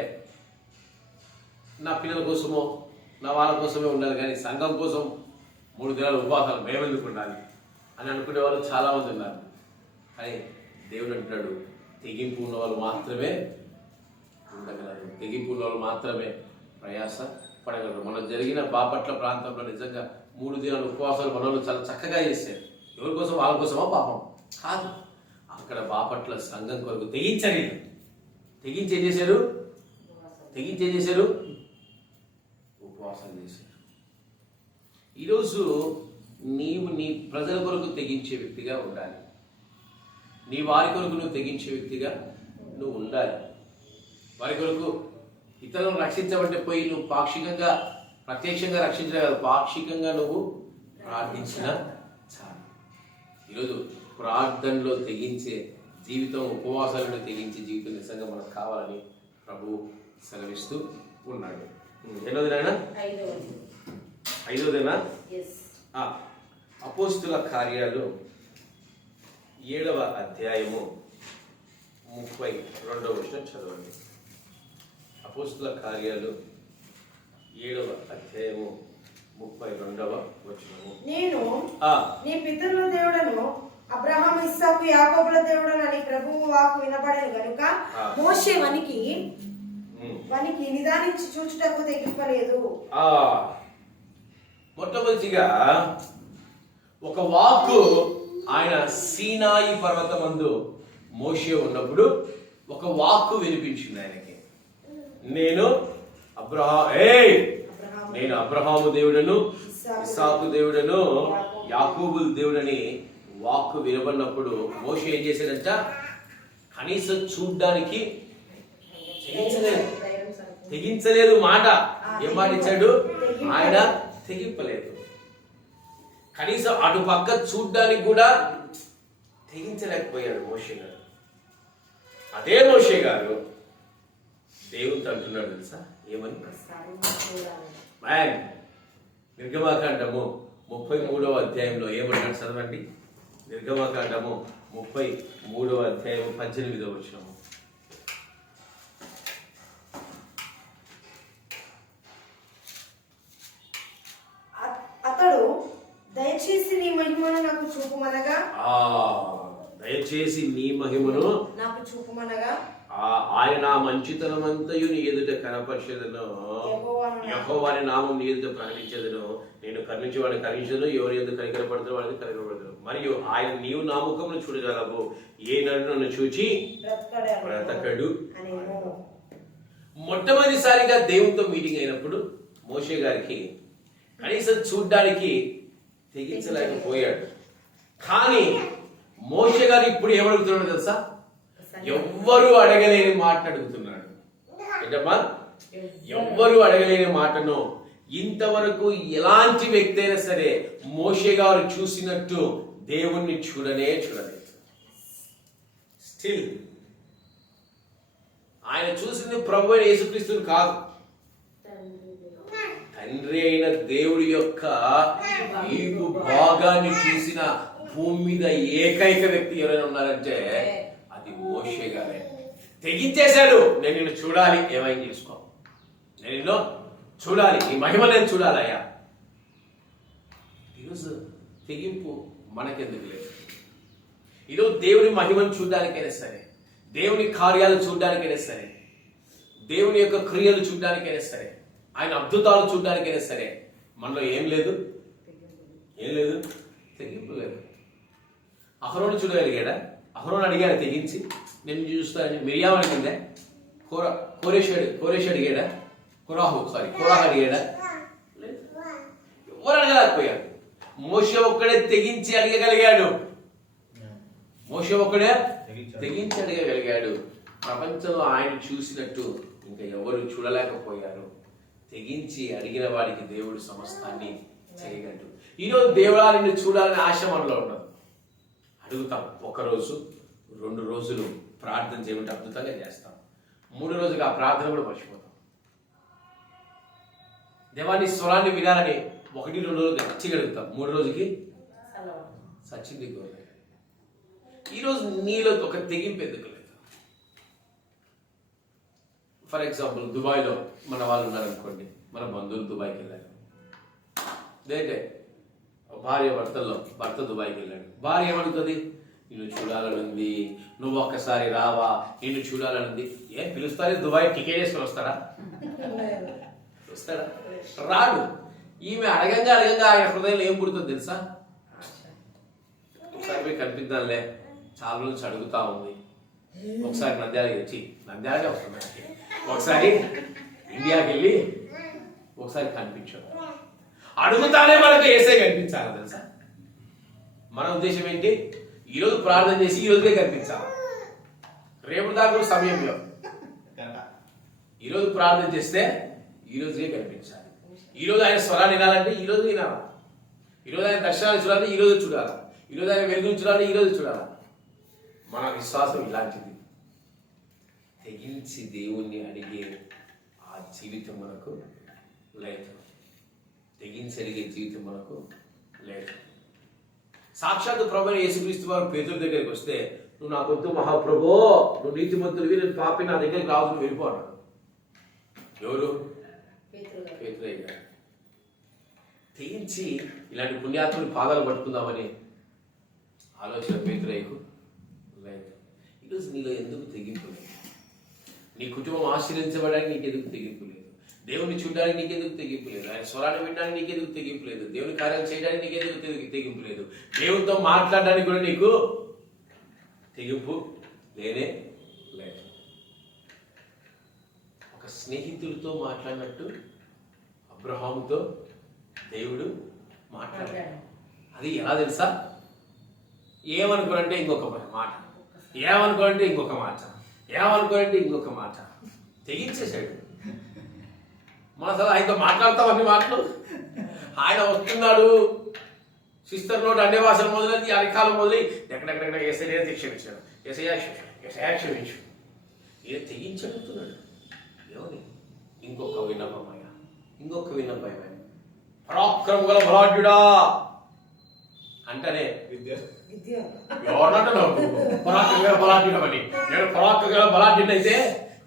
నా పిల్లల కోసమో నా వాళ్ళ కోసమే ఉండాలి, కానీ సంఘం కోసం 3 దినాలు ఉపవాసాలు మేమెందుకు ఉండాలి అని అనుకునే వాళ్ళు చాలామంది ఉన్నారు. కానీ దేవుడు అంటాడు, తెగింపు ఉన్న వాళ్ళు మాత్రమే ఉండగలరు, తెగింపు ఉన్న వాళ్ళు మాత్రమే ప్రయాస పడగలరు. మనం జరిగిన బాపట్ల ప్రాంతంలో నిజంగా 3 దినాలు ఉపవాసాలు మనలో చాలా చక్కగా చేశారు. ఎవరి కోసం? వాళ్ళ కోసమా? పాపం కాదు. అక్కడ బాపట్ల సంఘం కొరకు తెగించి ఏం చేశారు? ఉపవాసం చేశారు. ఈరోజు నీవు నీ ప్రజల కొరకు తెగించే వ్యక్తిగా ఉండాలి. నీ వారి కొరకు నువ్వు తెగించే వ్యక్తిగా నువ్వు ఉండాలి. వారి కొరకు ఇతరులను రక్షించబట్టే పోయి నువ్వు పాక్షికంగా ప్రత్యక్షంగా రక్షించలేదు, పాక్షికంగా నువ్వు ప్రార్థించిన చాలు. ఈరోజు ప్రార్థనలో తెగించే జీవితం, ఉపవాసాలను తెగించే జీవితం నిజంగా మనకు కావాలని ప్రభువు సెలవిస్తూ ఉన్నాడు. ఎన్నోదినైనా? 5వదేనా? అపోస్తుల కార్యాలు 7వ అధ్యాయము 32వ వచనం చదవండి. అపోస్తుల కార్యాలు 7వ అధ్యాయము 32వ వచనము. నేను నీ పితరుల దేవుడను అబ్రహాము, ఇస్సాకు, యాకోబుల దేవుడను అని ప్రభువు వాక్కు వినబడేను గనుక మోషే వనికి నిదానించి చూచుటకు తెగింపలేదు. మొట్టమొదటిగా ఒక వాక్కు ఆయన సీనాయి పర్వతమందు మోషే ఉన్నప్పుడు ఒక వాక్కు వినిపించింది ఆయనకి. నేను అబ్రహాము దేవుడను, ఇస్సాకు దేవుడను, యాకోబుల దేవుడని వాక్కు వినబడినప్పుడు మోషే ఏం చేశాడంట? కనీసం చూడ్డానికి తెగించలేదు. మాట ఏం మాట ఇచ్చాడు ఆయన? తెగింపలేదు. కనీసం అటు పక్క చూడ్డానికి కూడా తెగించలేకపోయాడు మోషే గారు. అదే మోషే గారు దేవునితో అంటున్నాడు తెలుసా ఏమని? నిర్గమాకాండము 33వ అధ్యాయంలో ఏమన్నాడు చదవండి. నిర్గమాకాండము 33వ అధ్యాయం 18వ వచనము. అతడు దయచేసి నీ మహిమను నాకు చూపుమనగా, దయచేసి నీ మహిమను నాకు చూపుమనగా, ఆయన మంచితనమంతయు నీ ఎదుట కనపరిచేదను, యెహోవాని నామం నీ ఎదుట ప్రకటించేదను, నేను కరుణించేవాడిని కరుణించను, ఎవరి ఎదుట కనికరపడుతున్న వాడిని కనికరపడుతును, మరియు ఆయన నీవు నా ముఖమును చూడగలవు, ఏ నన్ను నన్ను చూచి బ్రతకడు. మొట్టమొదటిసారిగా దేవునితో మీటింగ్ అయినప్పుడు మోషే గారికి కనీసం చూడ్డానికి తెగించలేకపోయాడు. కానీ మోషే గారు ఇప్పుడు ఏమడుగుతున్నాడు తెలుసా? ఎవ్వరు అడగలేని మాట అడుగుతున్నాడు. ఏంటమ్మా? ఎవ్వరు అడగలేని మాటను ఇంతవరకు ఎలాంటి వ్యక్తి అయినా సరే మోషే గారు చూసినట్టు దేవుణ్ణి చూడలేదు. స్టిల్ ఆయన చూసింది ప్రభు అయిన యేసుక్రీస్తుని కాదు, తండ్రి అయిన దేవుడి యొక్క ఈగు భాగాన్ని చూసిన భూమి మీద ఏకైక వ్యక్తి ఎవరైనా ఉన్నారంటే అది మోషే గారే. తెగించేశాడు, నేను నిన్ను చూడాలి, ఏమైనా చేసుకో, నేను నిన్ను చూడాలి, ఈ మహిమ నేను చూడాలయ్యా. ఈరోజు తెగింపు మనకెందుకు లేదు? ఈరోజు దేవుని మహిమను చూడడానికైనా సరే, దేవుని కార్యాలు చూడడానికైనా సరే, దేవుని యొక్క క్రియలు చూడడానికైనా సరే, ఆయన అద్భుతాలు చూడడానికైనా సరే మనలో ఏం లేదు? తెగింపు లేదు. అహరోను చూడగలిగాడా? అహరోను అడిగాడు తెగించి, నేను చూస్తాను. మిరియాము అడిగిందా? కోరేష్ అడిగాడా? కోరాహు అడిగాడా? లేదు. ఎవరు అడగలేకపోయారు. మోషే ఒక్కడే తెగించి అడగగలిగాడు. ప్రపంచంలో ఆయన చూసినట్టు ఇంకా ఎవరు చూడలేకపోయారు. తెగించి అడిగిన వాడికి దేవుడు సమస్తాన్ని చేయగలడు. ఈరోజు దేవుడా నిన్ను చూడాలని ఆశ మనలో ఉండదు. అడుగుతాం, 1 రోజు 2 రోజులు ప్రార్థన చేయమంటే అద్భుతంగా చేస్తాం. 3 రోజులు ఆ ప్రార్థన కూడా మర్చిపోతాం. దేవాన్ని స్వరాన్ని వినాలని 1-2 రోజులు గట్టిగా అడుగుతాం. 3 రోజుకి సచ్చింది గోరే. ఈరోజు నీలో ఒక తెగింపు ఎందుకు లేదు? ఫర్ ఎగ్జాంపుల్, దుబాయ్లో మన వాళ్ళు ఉన్నారనుకోండి, మన బంధువులు దుబాయ్కి వెళ్ళారు. లేదంటే భర్త దుబాయ్కి వెళ్ళాడు. భార్య ఏమడుగుతుంది? నిన్ను చూడాలనుంది, నువ్వు ఒక్కసారి రావా, నిన్ను చూడాలనుంది. ఏం పిలుస్తారే? దుబాయ్ టికెట్ వేసుకొని వస్తాడా? రాడు. ఈమె అడగంగా ఆయన హృదయంలో ఏం పుడుతుంది తెలుసా? ఒకసారి పోయి కనిపిద్దాంలే, చాలా నుంచి అడుగుతా ఉంది. ఒకసారి నంద్యాలకే వస్తుంది, ఒకసారి ఇండియాకి వెళ్ళి ఒకసారి కనిపించాడు. అడుగుతానే మనకు ఏసే కనిపించాలి తెలుసా? మన ఉద్దేశం ఏంటి? ఈరోజు ప్రార్థన చేసి ఈ రోజుకే కనిపించాలి, రేపు దాకా సమయంలో. ఈరోజు ప్రార్థన చేస్తే ఈ రోజుకే కనిపించాలి. ఈరోజు ఆయన స్వరాన్ని వినాలంటే ఈ రోజు వినాలా. ఈరోజు ఆయన దర్శనాన్ని చూడాలంటే ఈ రోజు చూడాలా. ఈరోజు ఆయన వెలుగుని చూడాలంటే ఈ రోజు చూడాలా. మన విశ్వాసం ఇలాంటిది. తెగించి దేవుణ్ణి అడిగే ఆ జీవితం మనకు లేదు. తెగించి అడిగే జీవితం మనకు లేదు. సాక్షాత్తు ప్రభువైన యేసుక్రీస్తు వారు పేతురు దగ్గరికి వస్తే, నువ్వు నాకొద్దు మహాప్రభో, నువ్వు నీతిమంతుడివి, నేను పాపి, నా దగ్గరికి రావు, వెళ్ళిపో అన్నాడు. ఎవరు? పేతురయ్య గారు. తెగించి ఇలాంటి పుణ్యాత్ముని పాదాలు పట్టుకుందామని ఆలోచన పేతురయ్యకు లేదు. ఈరోజు నీలో ఎందుకు తెగింపు లేదు? నీ కుటుంబం ఆశీర్వదించబడడానికి నీకెందుకు తెగింపు లేదు? దేవుని చూడడానికి నీకెందుకు తెగింపు లేదు? ఆయన స్వరాన్ని వినడానికి నీకెందుకు తెగింపు లేదు? దేవుని కార్యాలు చేయడానికి నీకెందుకు తెగింపు లేదు? దేవునితో మాట్లాడడానికి కూడా నీకు తెగింపు లేనే లేదు. ఒక స్నేహితుడితో మాట్లాడినట్టు అబ్రహాముతో దేవుడు మాట్లాడాడు. అది ఎలా తెలుసా? ఏమనుకోనంటే ఇంకొక మాట, ఏమనుకోనంటే ఇంకొక మాట, ఏమనుకోనంటే ఇంకొక మాట. తెగించేశాడు. మన అసలు ఆయనతో మాట్లాడతాం అన్ని మాటలు. ఆయన వస్తున్నాడు, సిస్టర్ నోట్ అన్ని భాషలు మొదలైంది, అరికాలం మొదలై ఎక్కడెక్కడెక్కడ ఏసయ్య క్షమించాడు, ఏసయ్య క్షమించు, ఈయన తెగించి అడుగుతున్నాడు. ఏమని? ఇంకొక విన్నపమయ్యా, ఇంకొక విన్నపమయ్యా. పరాక్రమ గల బలాఢ్యుడా అంటేనే ఎవరన్నావు పరాక్రమ గల బలాఢ్యుడమని? నేను పరాక్రమ గల బలాఢ్యుడు అయితే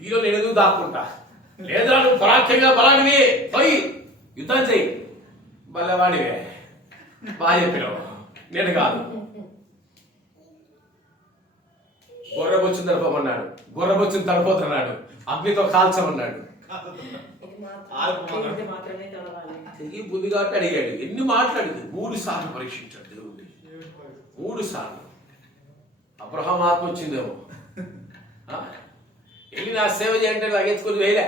ఈలో నేను ఎందుకు దాక్కుంటా? లేదా నువ్వు పరాక్రమ గల బలాఢ్యుడివి, పోయి యుద్ధం చెయ్యి. బల్లవాడివే, బాగా చెప్పినావు, నేను కాదు. గొర్రెబొచ్చుని తడపమన్నాడు, గొర్రెబొచ్చుని తడపోతున్నాడు, అగ్నితో కాల్చమన్నాడు. బుద్ధి కాబట్టి అడిగాడు. ఎన్ని మాట్లాడింది? 3 సార్లు పరీక్షించాడు దేవుడిని. 3 సార్లు. అబ్రహాం ఆత్మ వచ్చిందేమో, వెళ్ళి నా సేవ చేయంటే అగెత్తుకొని వేయలే.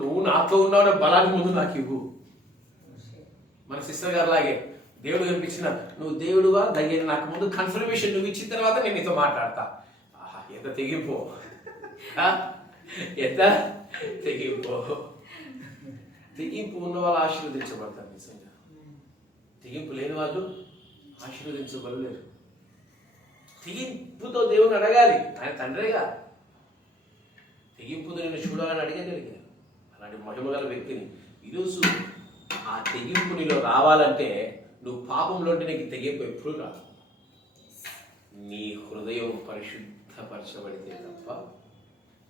నువ్వు నాతో ఉన్నావు, బలాన్ని ముందు నాకు ఇవ్వు. మన సిస్టర్ గారు లాగే దేవుడు కనిపించిన, నువ్వు దేవుడుగా దగ్గర నాకు ముందు కన్ఫర్మేషన్ నువ్వు ఇచ్చిన తర్వాత నేను నీతో మాట్లాడతా. ఆహా, ఎంత తెగింపు, ఎంత తెగింపు. తెగింపు ఉన్న వాళ్ళు ఆశీర్వదించబడతారు. నిజంగా తెగింపు లేని వాళ్ళు ఆశీర్వదించబడలేరు. తెగింపుతో దేవుని అడగాలి, ఆయన తండ్రిగా. తెగింపుతో నేను చూడాలని అడగగలిగాను అలాంటి మహిమగల వ్యక్తిని. ఈరోజు ఆ తెగింపు నీలో రావాలంటే నువ్వు పాపంలో ఉంటే నీకు తెగింపు ఎప్పుడు రాదు. నీ హృదయం పరిశుద్ధపరచబడితే తప్ప,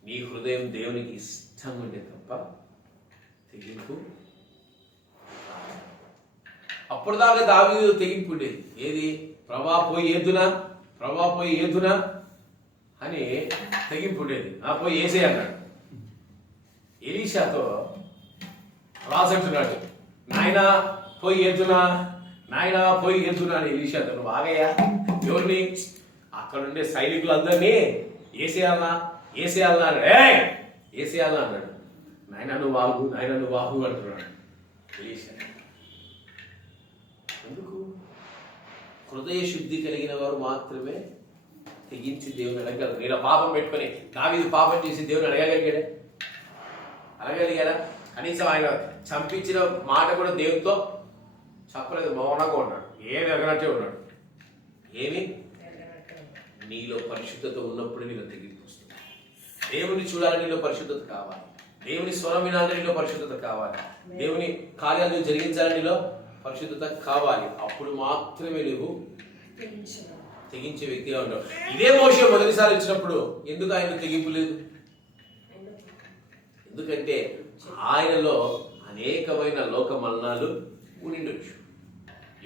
నీ హృదయం దేవునికి ఇష్టం ఉంటే తప్ప తెగింపు. అప్పటిదాకా దావీదు తెగింపు ఉండేది. ఏది? ప్రభా పోయి ఏదునా, ప్రభా పోయి ఏదునా అని తెగింపు ఉండేది. పోయి ఏసే అన్నాడు. ఎలీషాతో రాసంటున్నాడు, నాయనా పోయి ఏదునా, నాయనా పోయి ఏదునా అని ఎలీషాతో. నువ్వు ఆగయ్యా, ఎవరిని? అక్కడుండే సైనికులందరినీ ఏసేయాలనా ఏసేయాలనా అన్నాడు. ఏసేయాలనా అన్నాడు. నాయన నువ్వు వాగు, నాయన నువ్వు వాగు అంటున్నాడు ఎలీషా. ఎందుకు? హృదయ శుద్ధి కలిగిన వారు మాత్రమే తెగించి దేవుని అడగలరు. నేను పాపం పెట్టుకొని దావీదు పాపం చేసి దేవుని అడగగలిగాడా? అడగలిగాడా? కనీసం ఆయన చంపించిన మాట కూడా దేవునితో చెప్పలేదు, మౌనంగా ఉన్నాడు, ఏమి ఎగనట్టే ఉన్నాడు. ఏమి? నీలో పరిశుద్ధత ఉన్నప్పుడు నీలో తెగింపు వస్తుంది. దేవుని చూడాలని నీలో పరిశుద్ధత కావాలి, దేవుని స్వరం వినాలని నీలో పరిశుద్ధత కావాలి, దేవుని కార్యాలు జరిగించాలని నీలో పరిశుద్ధత కావాలి. అప్పుడు మాత్రమే నువ్వు తెగించే వ్యక్తిగా ఉంటావు. ఇదే మోషే మొదటిసారి వచ్చినప్పుడు ఎందుకు ఆయన తెగింపు లేదు? ఎందుకంటే ఆయనలో అనేకమైన లోక మలినాలు ఉండిండొచ్చు.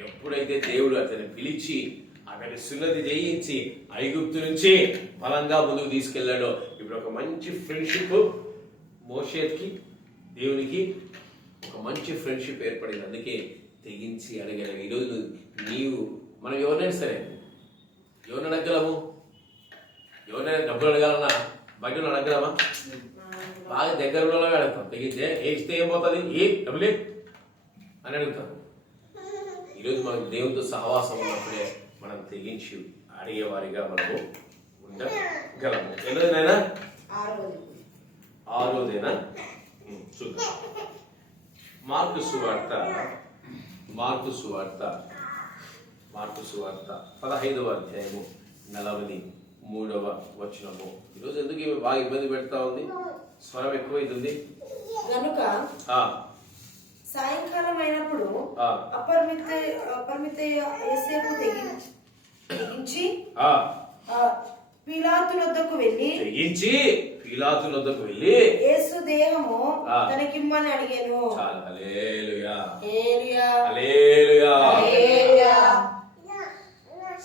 ఎప్పుడైతే దేవుడు అతన్ని పిలిచి అతని సున్నతి చేయించి ఐగుప్తు నుంచి బలంగా ముందుకు తీసుకెళ్లాడో, ఇప్పుడు ఒక మంచి ఫ్రెండ్షిప్ మోషేకి దేవునికి ఒక మంచి ఫ్రెండ్షిప్ ఏర్పడింది. అందుకే తెగించి అడగలము. ఈరోజు నీవు మనం ఎవరినైనా సరే ఎవరిని అడగలము? ఎవరినైనా డబ్బులు అడగాలన్నా బయట అడగలమా? బాగా దగ్గర ఉన్నోళ్ళమే అడుగుతాం. తెగించే ఇస్తే ఏమవుతుంది, ఏ డబ్బులే అని అడుగుతాం. ఈరోజు మనకు దేవునితో సహవాసం ఉన్నప్పుడే మనం తెగించి అడిగేవారిగా మనము ఉండగలము. ఎన్నోదైనా 6వదేనా చూద్దాం. మార్కు సువార్త 15వ అధ్యాయము 43వ వచనము. ఈరోజు ఎందుకు ఈమె బాగా ఇబ్బంది పెడతా ఉంది? స్వరం ఎక్కువైతుంది కనుక సాయంకాలం అయినప్పుడు అపరిమిత యోసేపు తెగించి పిలాతు వద్దకు వెళ్ళి యేసు దేహము తనకిమ్మని అడిగాను. హల్లెలూయా, హల్లెలూయా, హల్లెలూయా. హల్లెలూయా.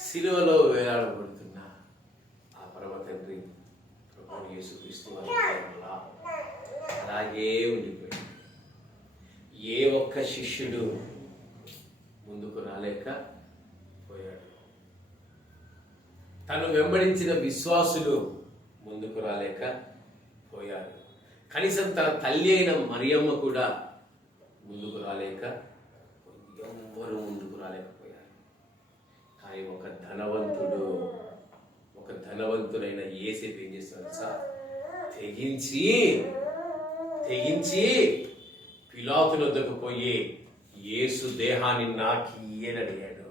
సిలువలో వేలాడబడుతున్న ఆ పరమ తండ్రి ప్రభువు యేసుక్రీస్తు అలాగే ఉండిపోయాడు. ఏ ఒక్క శిష్యుడు ముందుకు రాలేక పోయాడు. తను వెంబడించిన విశ్వాసులు ముందుకు రాలేక పోయారు. కనీసం తన తల్లి అయిన మరియమ్మ కూడా ముందుకు రాలేక, ఎవ్వరూ ముందుకు రాలేకపోయారు. కానీ ఒక ధనవంతుడైన యేసేపు ఏం చేస్తాడు సార్? తెగించి పిలాతు వద్దకు పోయి యేసు దేహాన్ని నాకియ్యని అడిగాడు.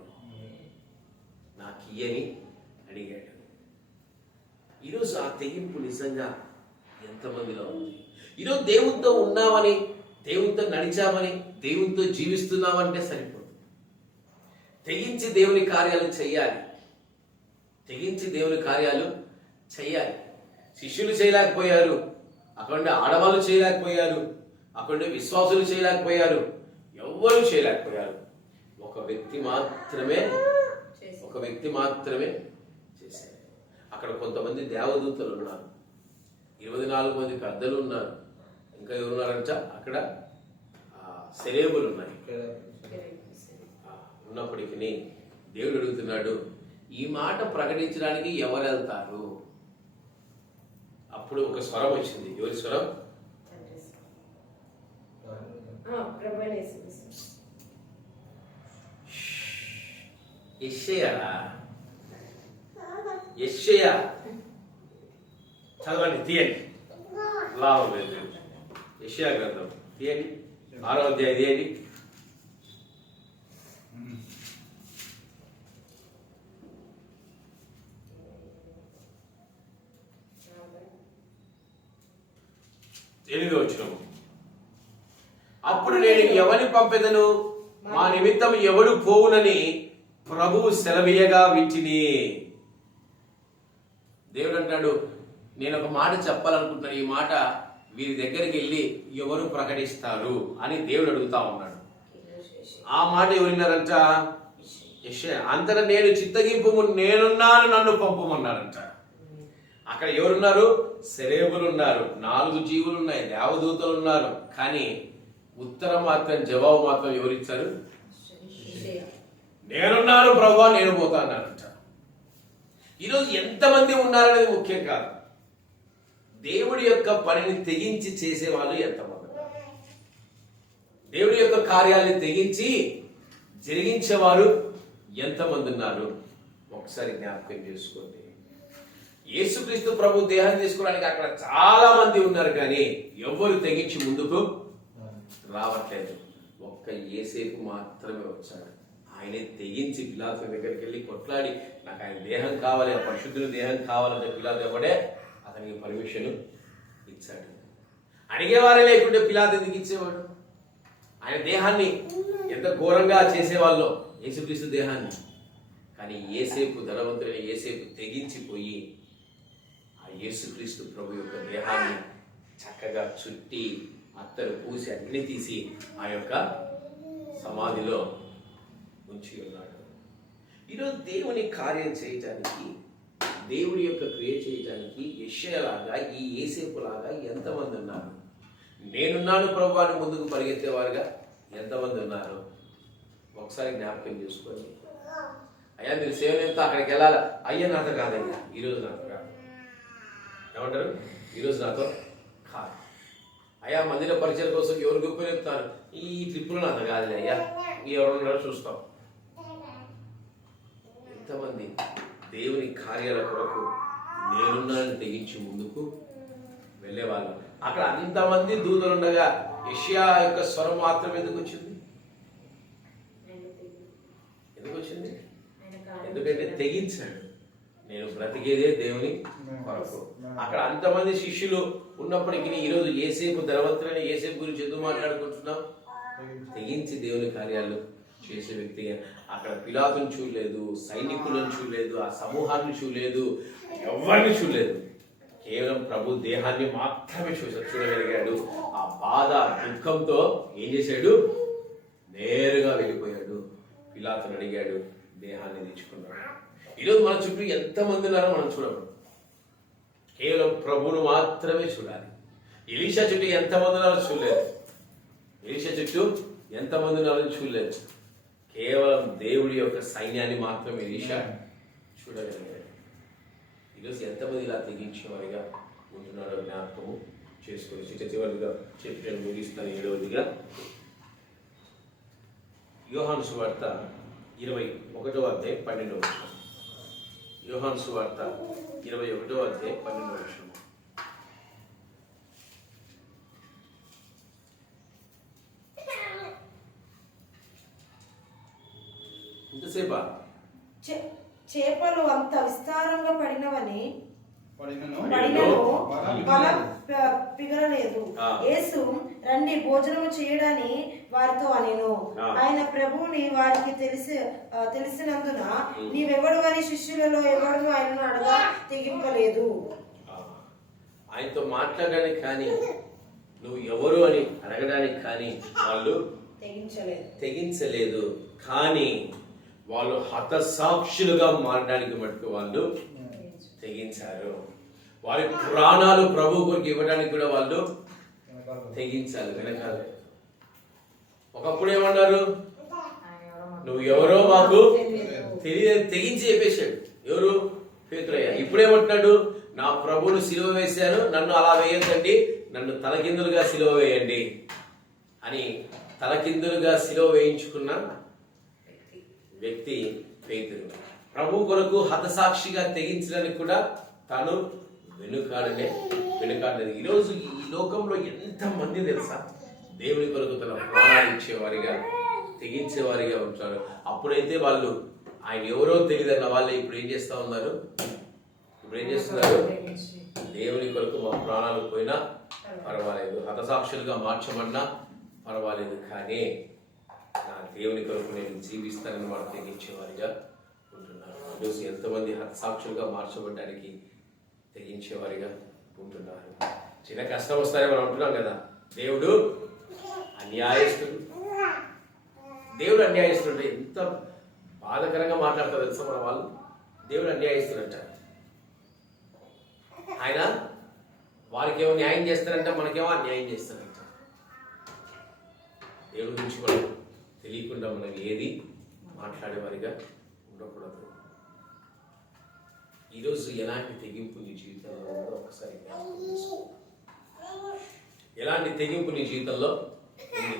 ఈరోజు ఆ తెగింపు నిజంగా ఎంతమందిలో ఉంది? ఈరోజు దేవునితో ఉన్నామని, దేవునితో నడిచామని, దేవునితో జీవిస్తున్నామంటే సరిపోదు. తెగించి దేవుని కార్యాలు చెయ్యాలి. తెగించి దేవుని కార్యాలు చెయ్యాలి. శిష్యులు చేయలేకపోయారు, అక్కడ ఆడవాళ్ళు చేయలేకపోయారు, అక్కడ విశ్వాసులు చేయలేకపోయారు, ఎవ్వరూ చేయలేకపోయారు. ఒక వ్యక్తి మాత్రమే చేశారు. అక్కడ కొంతమంది దేవదూతలు ఉన్నారు, 24 మంది పెద్దలు ఉన్నారు, ఇంకా ఎవరున్నారంట అక్కడ సెలేబులు ఉన్నాయి. ఉన్నప్పటికీ దేవుడు అడుగుతున్నాడు, ఈ మాట ప్రకటించడానికి ఎవరు వెళ్తారు? అప్పుడు ఒక స్వరం వచ్చింది. ఎవరి స్వరం? యెషయా చదవండి, తీయండి. లాభం లేదు. యెషయా గ్రంథం తీయండి, 6వ అధ్యాయం తీయండి. వచ్చినాము. అప్పుడు నేను ఎవరిని పంపెదను, మా నిమిత్తం ఎవడు పోవునని ప్రభువు సెలవీయగా వింటిని. దేవుడు అంటాడు, నేను ఒక మాట చెప్పాలనుకుంటున్నాను, ఈ మాట వీరి దగ్గరికి వెళ్ళి ఎవరు ప్రకటిస్తారు అని దేవుడు అడుగుతా ఉన్నాడు. ఆ మాట ఎవరిన్నారంట? యెషయా. అంతటా నేను చిత్తగింపు నేనున్నాను, నన్ను పంపమన్నారంట. అక్కడ ఎవరున్నారు? సెలేబులు ఉన్నారు, 4 జీవులు ఉన్నాయి, దేవదూతలు ఉన్నారు. కానీ ఉత్తరం మాత్రం, జవాబు మాత్రం ఎవరిచ్చారు? నేనున్నాను ప్రభువా, నేను పోతా అన్నారంట. ఈరోజు ఎంతమంది ఉన్నారనేది ముఖ్యం కాదు, దేవుడి యొక్క పనిని తెగించి చేసేవాళ్ళు ఎంతమంది ఉన్నారు, దేవుడి యొక్క కార్యాలను తెగించి జరిగించేవారు ఎంతమంది ఉన్నారు? ఒకసారి జ్ఞాపకం చేసుకోండి. యేసుక్రీస్తు ప్రభు దేహాన్ని తీసుకోవడానికి అక్కడ చాలా మంది ఉన్నారు, కానీ ఎవరు తెగించి ముందుకు రావట్లేదు. ఒక్క యేసేపు మాత్రమే వచ్చాడు. ఆయనే తెగించి పిలాతు దగ్గరికి వెళ్ళి కొట్లాడి, నాకు ఆయన దేహం కావాలి, ఆ పరిశుద్ధుల దేహం కావాలంటే పిలాతు ఎవడే అతనికి పర్మిషన్ ఇచ్చాడు. అడిగేవారే లేకుంటే పిలాతు ఎందుకు ఇచ్చేవాడు? ఆయన దేహాన్ని ఎంత ఘోరంగా చేసేవాళ్ళు, యేసుక్రీస్తు దేహాన్ని. కానీ యేసేపు, ధనవంతుడైన యేసేపు తెగించిపోయి ఆ యేసుక్రీస్తు ప్రభు యొక్క దేహాన్ని చక్కగా చుట్టి అత్తరు పూసి అగ్ని తీసి ఆ యొక్క సమాధిలో ఉంచి ఉన్నాడు. ఈరోజు దేవుని కార్యం చేయటానికి, దేవుడి యొక్క క్రియ చేయటానికి యెషయాలాగా, ఈ యేసేపులాగా ఎంతమంది ఉన్నారు? నేనున్నాను ప్రభు అని ముందుకు పరిగెత్తేవారుగా ఎంతమంది ఉన్నారు? ఒకసారి జ్ఞాపకం చేసుకోండి. అయ్యా మీరు సేవలతో అక్కడికి వెళ్ళాలి, అయ్యా నాతో కాదయ్యా, ఈరోజు నాతో కాదు. ఏమంటారు? ఈరోజు నాతో కాదు. అయ్యా మందిర పరిచయం కోసం ఎవరు గొప్ప చెప్తాను, ఈ ట్రిప్పులు నాతో కాదులే అయ్యా, ఎవరున్నారో చూస్తాం. ఎంతమంది దేవుని కార్యాల కొరకు నేనున్నాను తెగించి ముందుకు వెళ్ళేవాళ్ళు. అక్కడ అంతమంది దూతలుండగా యెషయా యొక్క స్వరం మాత్రం ఎందుకు వచ్చింది? ఎందుకంటే తెగించాడు. నేను బ్రతికేదే దేవుని కొరకు. అక్కడ అంతమంది శిష్యులు ఉన్నప్పటికీ ఈరోజు యేసేపు, ధనవంతులైన యేసేపు గురించి ఎందుకు మాట్లాడుకుంటున్నాం? తెగించి దేవుని కార్యాలు చేసే వ్యక్తిగా. అక్కడ పిలాతుని చూడలేదు, సైనికులను చూడలేదు, ఆ సమూహాన్ని చూడలేదు, ఎవరిని చూడలేదు. కేవలం ప్రభు దేహాన్ని మాత్రమే చూడగలిగాడు. ఆ బాధ, దుఃఖంతో ఏం చేశాడు? నేరుగా వెళ్ళిపోయాడు. పిలాతుని అడిగాడు, దేహాన్ని తెచ్చుకున్నాడు. ఈరోజు మన చుట్టూ ఎంతమంది ఉన్నారో మనం చూడము. కేవలం ప్రభువును మాత్రమే చూడాలి. ఎలీషా చుట్టూ ఎంతమంది ఉన్నారో చూడలేదు. ఎలీషా చుట్టూ ఎంతమంది ఉన్నారో చూడలేదు. కేవలం దేవుడి యొక్క సైన్యాన్ని మాత్రమే ఎలీషా చూడగలిగాడు. ఈరోజు ఎంతమంది ఇలా తెగించేవారిగా ఉంటున్నారో జ్ఞాపకము చేసుకొని చివరిగా చెప్పి ముగిస్తాను. 7వదిగా యోహాను సువార్త 21వ అధ్యాయం 12వ వచనం. యోహాను సువార్త 21వ అధ్యాయం 12వ వచనం. ఇంతసేపా? చేపలు అంత విస్తారంగా పడినవని పడినను బల పిగలలేదు. యేసు రండి భోజనము చేయడని వారితో అనెను. ఆయన ప్రభువుని వారికి తెలిసినందున నీవెవడు అని శిష్యులలో ఎవడు ఆయనను అడగా తెగింపలేదు. ఆయనతో మాట్లాడడానికి కానీ నువ్వు ఎవరు అని అడగడానికి కానీ వాళ్ళు తెగించలేదు. కానీ వాళ్ళు హతసాక్షులుగా మారడానికి మటుకు వాళ్ళు తెగించారు. వారి ప్రాణాలు ప్రభు కొరకు ఇవ్వడానికి కూడా వాళ్ళు తెగించాలి. వెనకాల ఒకప్పుడు ఏమన్నారు, నువ్వు ఎవరో మాకు తెలియదు తెగించి చెప్పేశాడు. ఎవరు? పేతురయ్య. ఇప్పుడేమంటున్నాడు, నా ప్రభువును సిలువ వేశాను, నన్ను అలా వేయొద్దండి, నన్ను తలకిందులుగా సిలువ వేయండి అని తలకిందులుగా సిలువ వేయించుకున్న వ్యక్తి పేతురు. ప్రభు కొరకు హతసాక్షిగా తెగించడానికి కూడా తాను వెనుకాడలేదు. ఈరోజు ఈ లోకంలో ఎంతమంది తెలుసా దేవుని కొరకు తన ప్రాణాలు ఇచ్చేవారిగా తెగించేవారిగా ఉంటారు. అప్పుడైతే వాళ్ళు ఆయన ఎవరో తెలియదన్న వాళ్ళే ఇప్పుడు ఏం చేస్తున్నారు? దేవుని కొరకు మా ప్రాణాలు పోయినా పర్వాలేదు, హతసాక్షులుగా మార్చమన్నా పర్వాలేదు, కానీ నా దేవుని కొరకు నేను జీవిస్తానని వాళ్ళు తెగించేవారిగా ఉంటున్నారు. ఈరోజు ఎంతమంది హతసాక్షులుగా మార్చబడ్డానికి తెగించేవారిగా ఉంటున్నారు. చిన్న కష్టం వస్తారే మనం అంటున్నాం కదా, దేవుడు అన్యాయస్తుడు. దేవుడు అన్యాయస్తుడు ఎంత బాధకరంగా మాట్లాడతారు తెలుసా మన వాళ్ళు. దేవుడు అన్యాయస్తుడు అంటారు. ఆయన వారికేమో న్యాయం చేస్తారంట, మనకేమో అన్యాయం చేస్తారంట. దేవుడి గురించి మనం తెలియకుండా మనం ఏది మాట్లాడేవారిగా ఉండకూడదు. ఈరోజు ఎలాంటి తెగింపు నీ జీవితంలో ఉందో ఒకసారి ఎలాంటి తెగింపు నీ జీవితంలో ఉంది?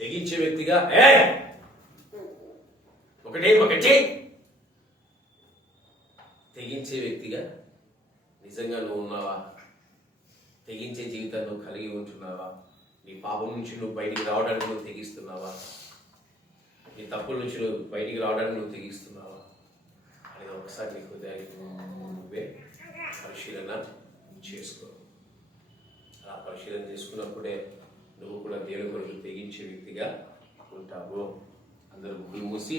తెగించే వ్యక్తిగా ఒకటే తెగించే వ్యక్తిగా నిజంగా నువ్వు ఉన్నావా? తెగించే జీవితాన్ని నువ్వు కలిగి ఉంటున్నావా? నీ పాపం నుంచి నువ్వు బయటికి రావడానికి నువ్వు తెగిస్తున్నావా? నీ తప్పుల నుంచి నువ్వు బయటికి రావడానికి నువ్వు తెగిస్తున్నావా అనేది ఒకసారి నీకు నువ్వే పరిశీలన చేసుకో. అలా పరిశీలన చేసుకున్నప్పుడే నువ్వు కూడా దేవుని కొరకు తెగించే వ్యక్తిగా ఉంటావు. అందరూ గుళ్ళు మూసి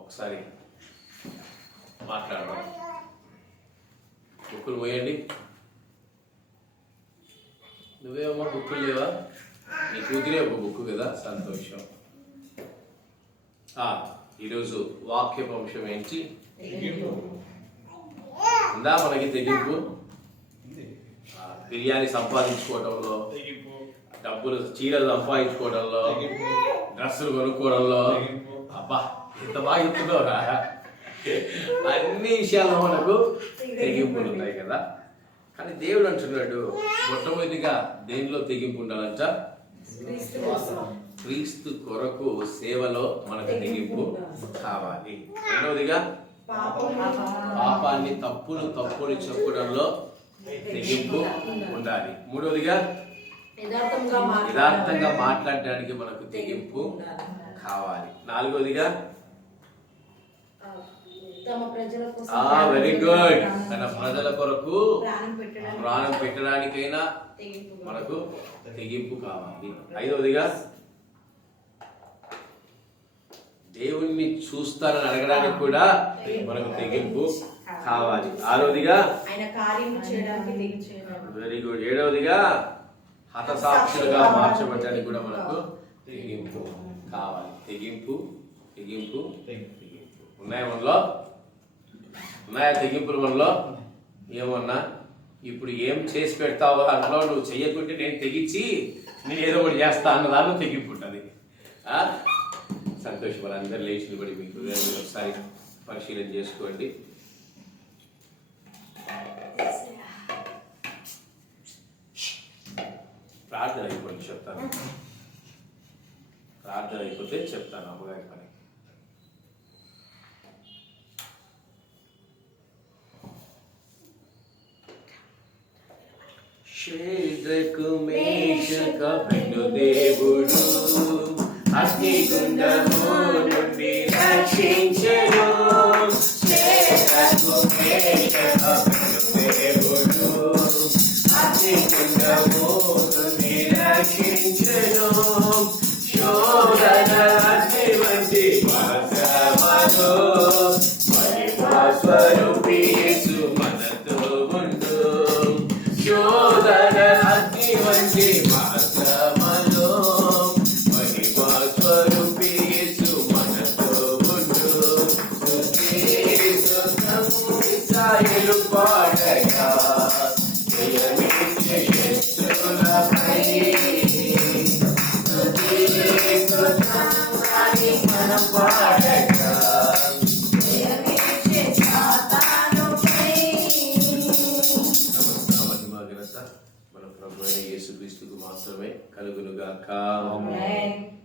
ఒకసారి మాట్లాడదాం. బుక్కులు పోయండి. నువ్వేమో బుక్కులు లేవా? నీ కూతురే ఒక బుక్కు కదా, సంతోషం. ఈరోజు వాక్యపు అంశం ఏంటి? ఉందా మనకి తెగింపు? బిర్యానీ సంపాదించుకోవడంలో, డబ్బులు చీరలు సంపాదించుకోవడంలో, డ్రెస్సులు కొనుక్కోవడంలో, అబ్బా ఎంత బాగా చెప్తున్నావురా. అన్ని విషయాల్లో మనకు తెగింపులు ఉన్నాయి కదా. కానీ దేవుడు అంటున్నాడు, మొట్టమొదటిగా దేనిలో తెగింపు ఉండాలంట? క్రీస్తు కొరకు సేవలో మనకు తెగింపు కావాలి. రెండవదిగా పాపాన్ని తప్పులు చెప్పడంలో తెగింపు ఉండాలి. మూడవదిగా యథార్థంగా మాట్లాడడానికి మనకు తెగింపు కావాలి. నాలుగవదిగా వెరీ గుడ్, తన ప్రజల కొరకు ప్రాణం పెట్టడానికైనా మనకు తెగింపు కావాలి. ఐదవదిగా దేవుణ్ణి చూస్తానని అడగడానికి కూడా మనకు తెగింపు కావాలి. ఆరవదిగా వెరీ గుడ్. ఏడవదిగా హతసాక్షులుగా మార్చబడడానికి కూడా మనకు తెగింపు కావాలి. తెగింపు ఉన్నాయా మనలో? ఉన్నాయా తెగింపులు మనలో? ఏమన్నా ఇప్పుడు ఏం చేసి పెడతావో అందులో నువ్వు చెయ్యకుంటే నేను తెగించి నేను ఏదో ఒకటి చేస్తా అన్నదాన్ని తెగింపు ఉంటుంది. సంతోషం. వాళ్ళందరూ లేచి కూడా మీకు ఒకసారి పరిశీలన చేసుకోండి. ప్రార్థన అయిపోయి చెప్తాను. ప్రార్థన అయిపోతే చెప్తాను అమ్మగారి పని. షేడ్రకు మేషక అబెద్నెగోను అగ్నిగుండము నుండి రక్షించెను. షేడ్రకు మేషక రక్షించెను. శోధన అగ్ని వంటి మార్గములో మహిమా స్వరూపి యేసు మనతో ఉండు. శోధన అగ్ని వంటి మార్గములో మహిమా స్వరూపి యేసు మనతో ఉండు. ఇశ్రాయేలు పాడగా జయమిచ్చే శత్రులపై మనం పాడగా మన ప్రభు అయిన యేసుక్రీస్తుకు మాత్రమే కలుగునుగాక. ఆమేన్.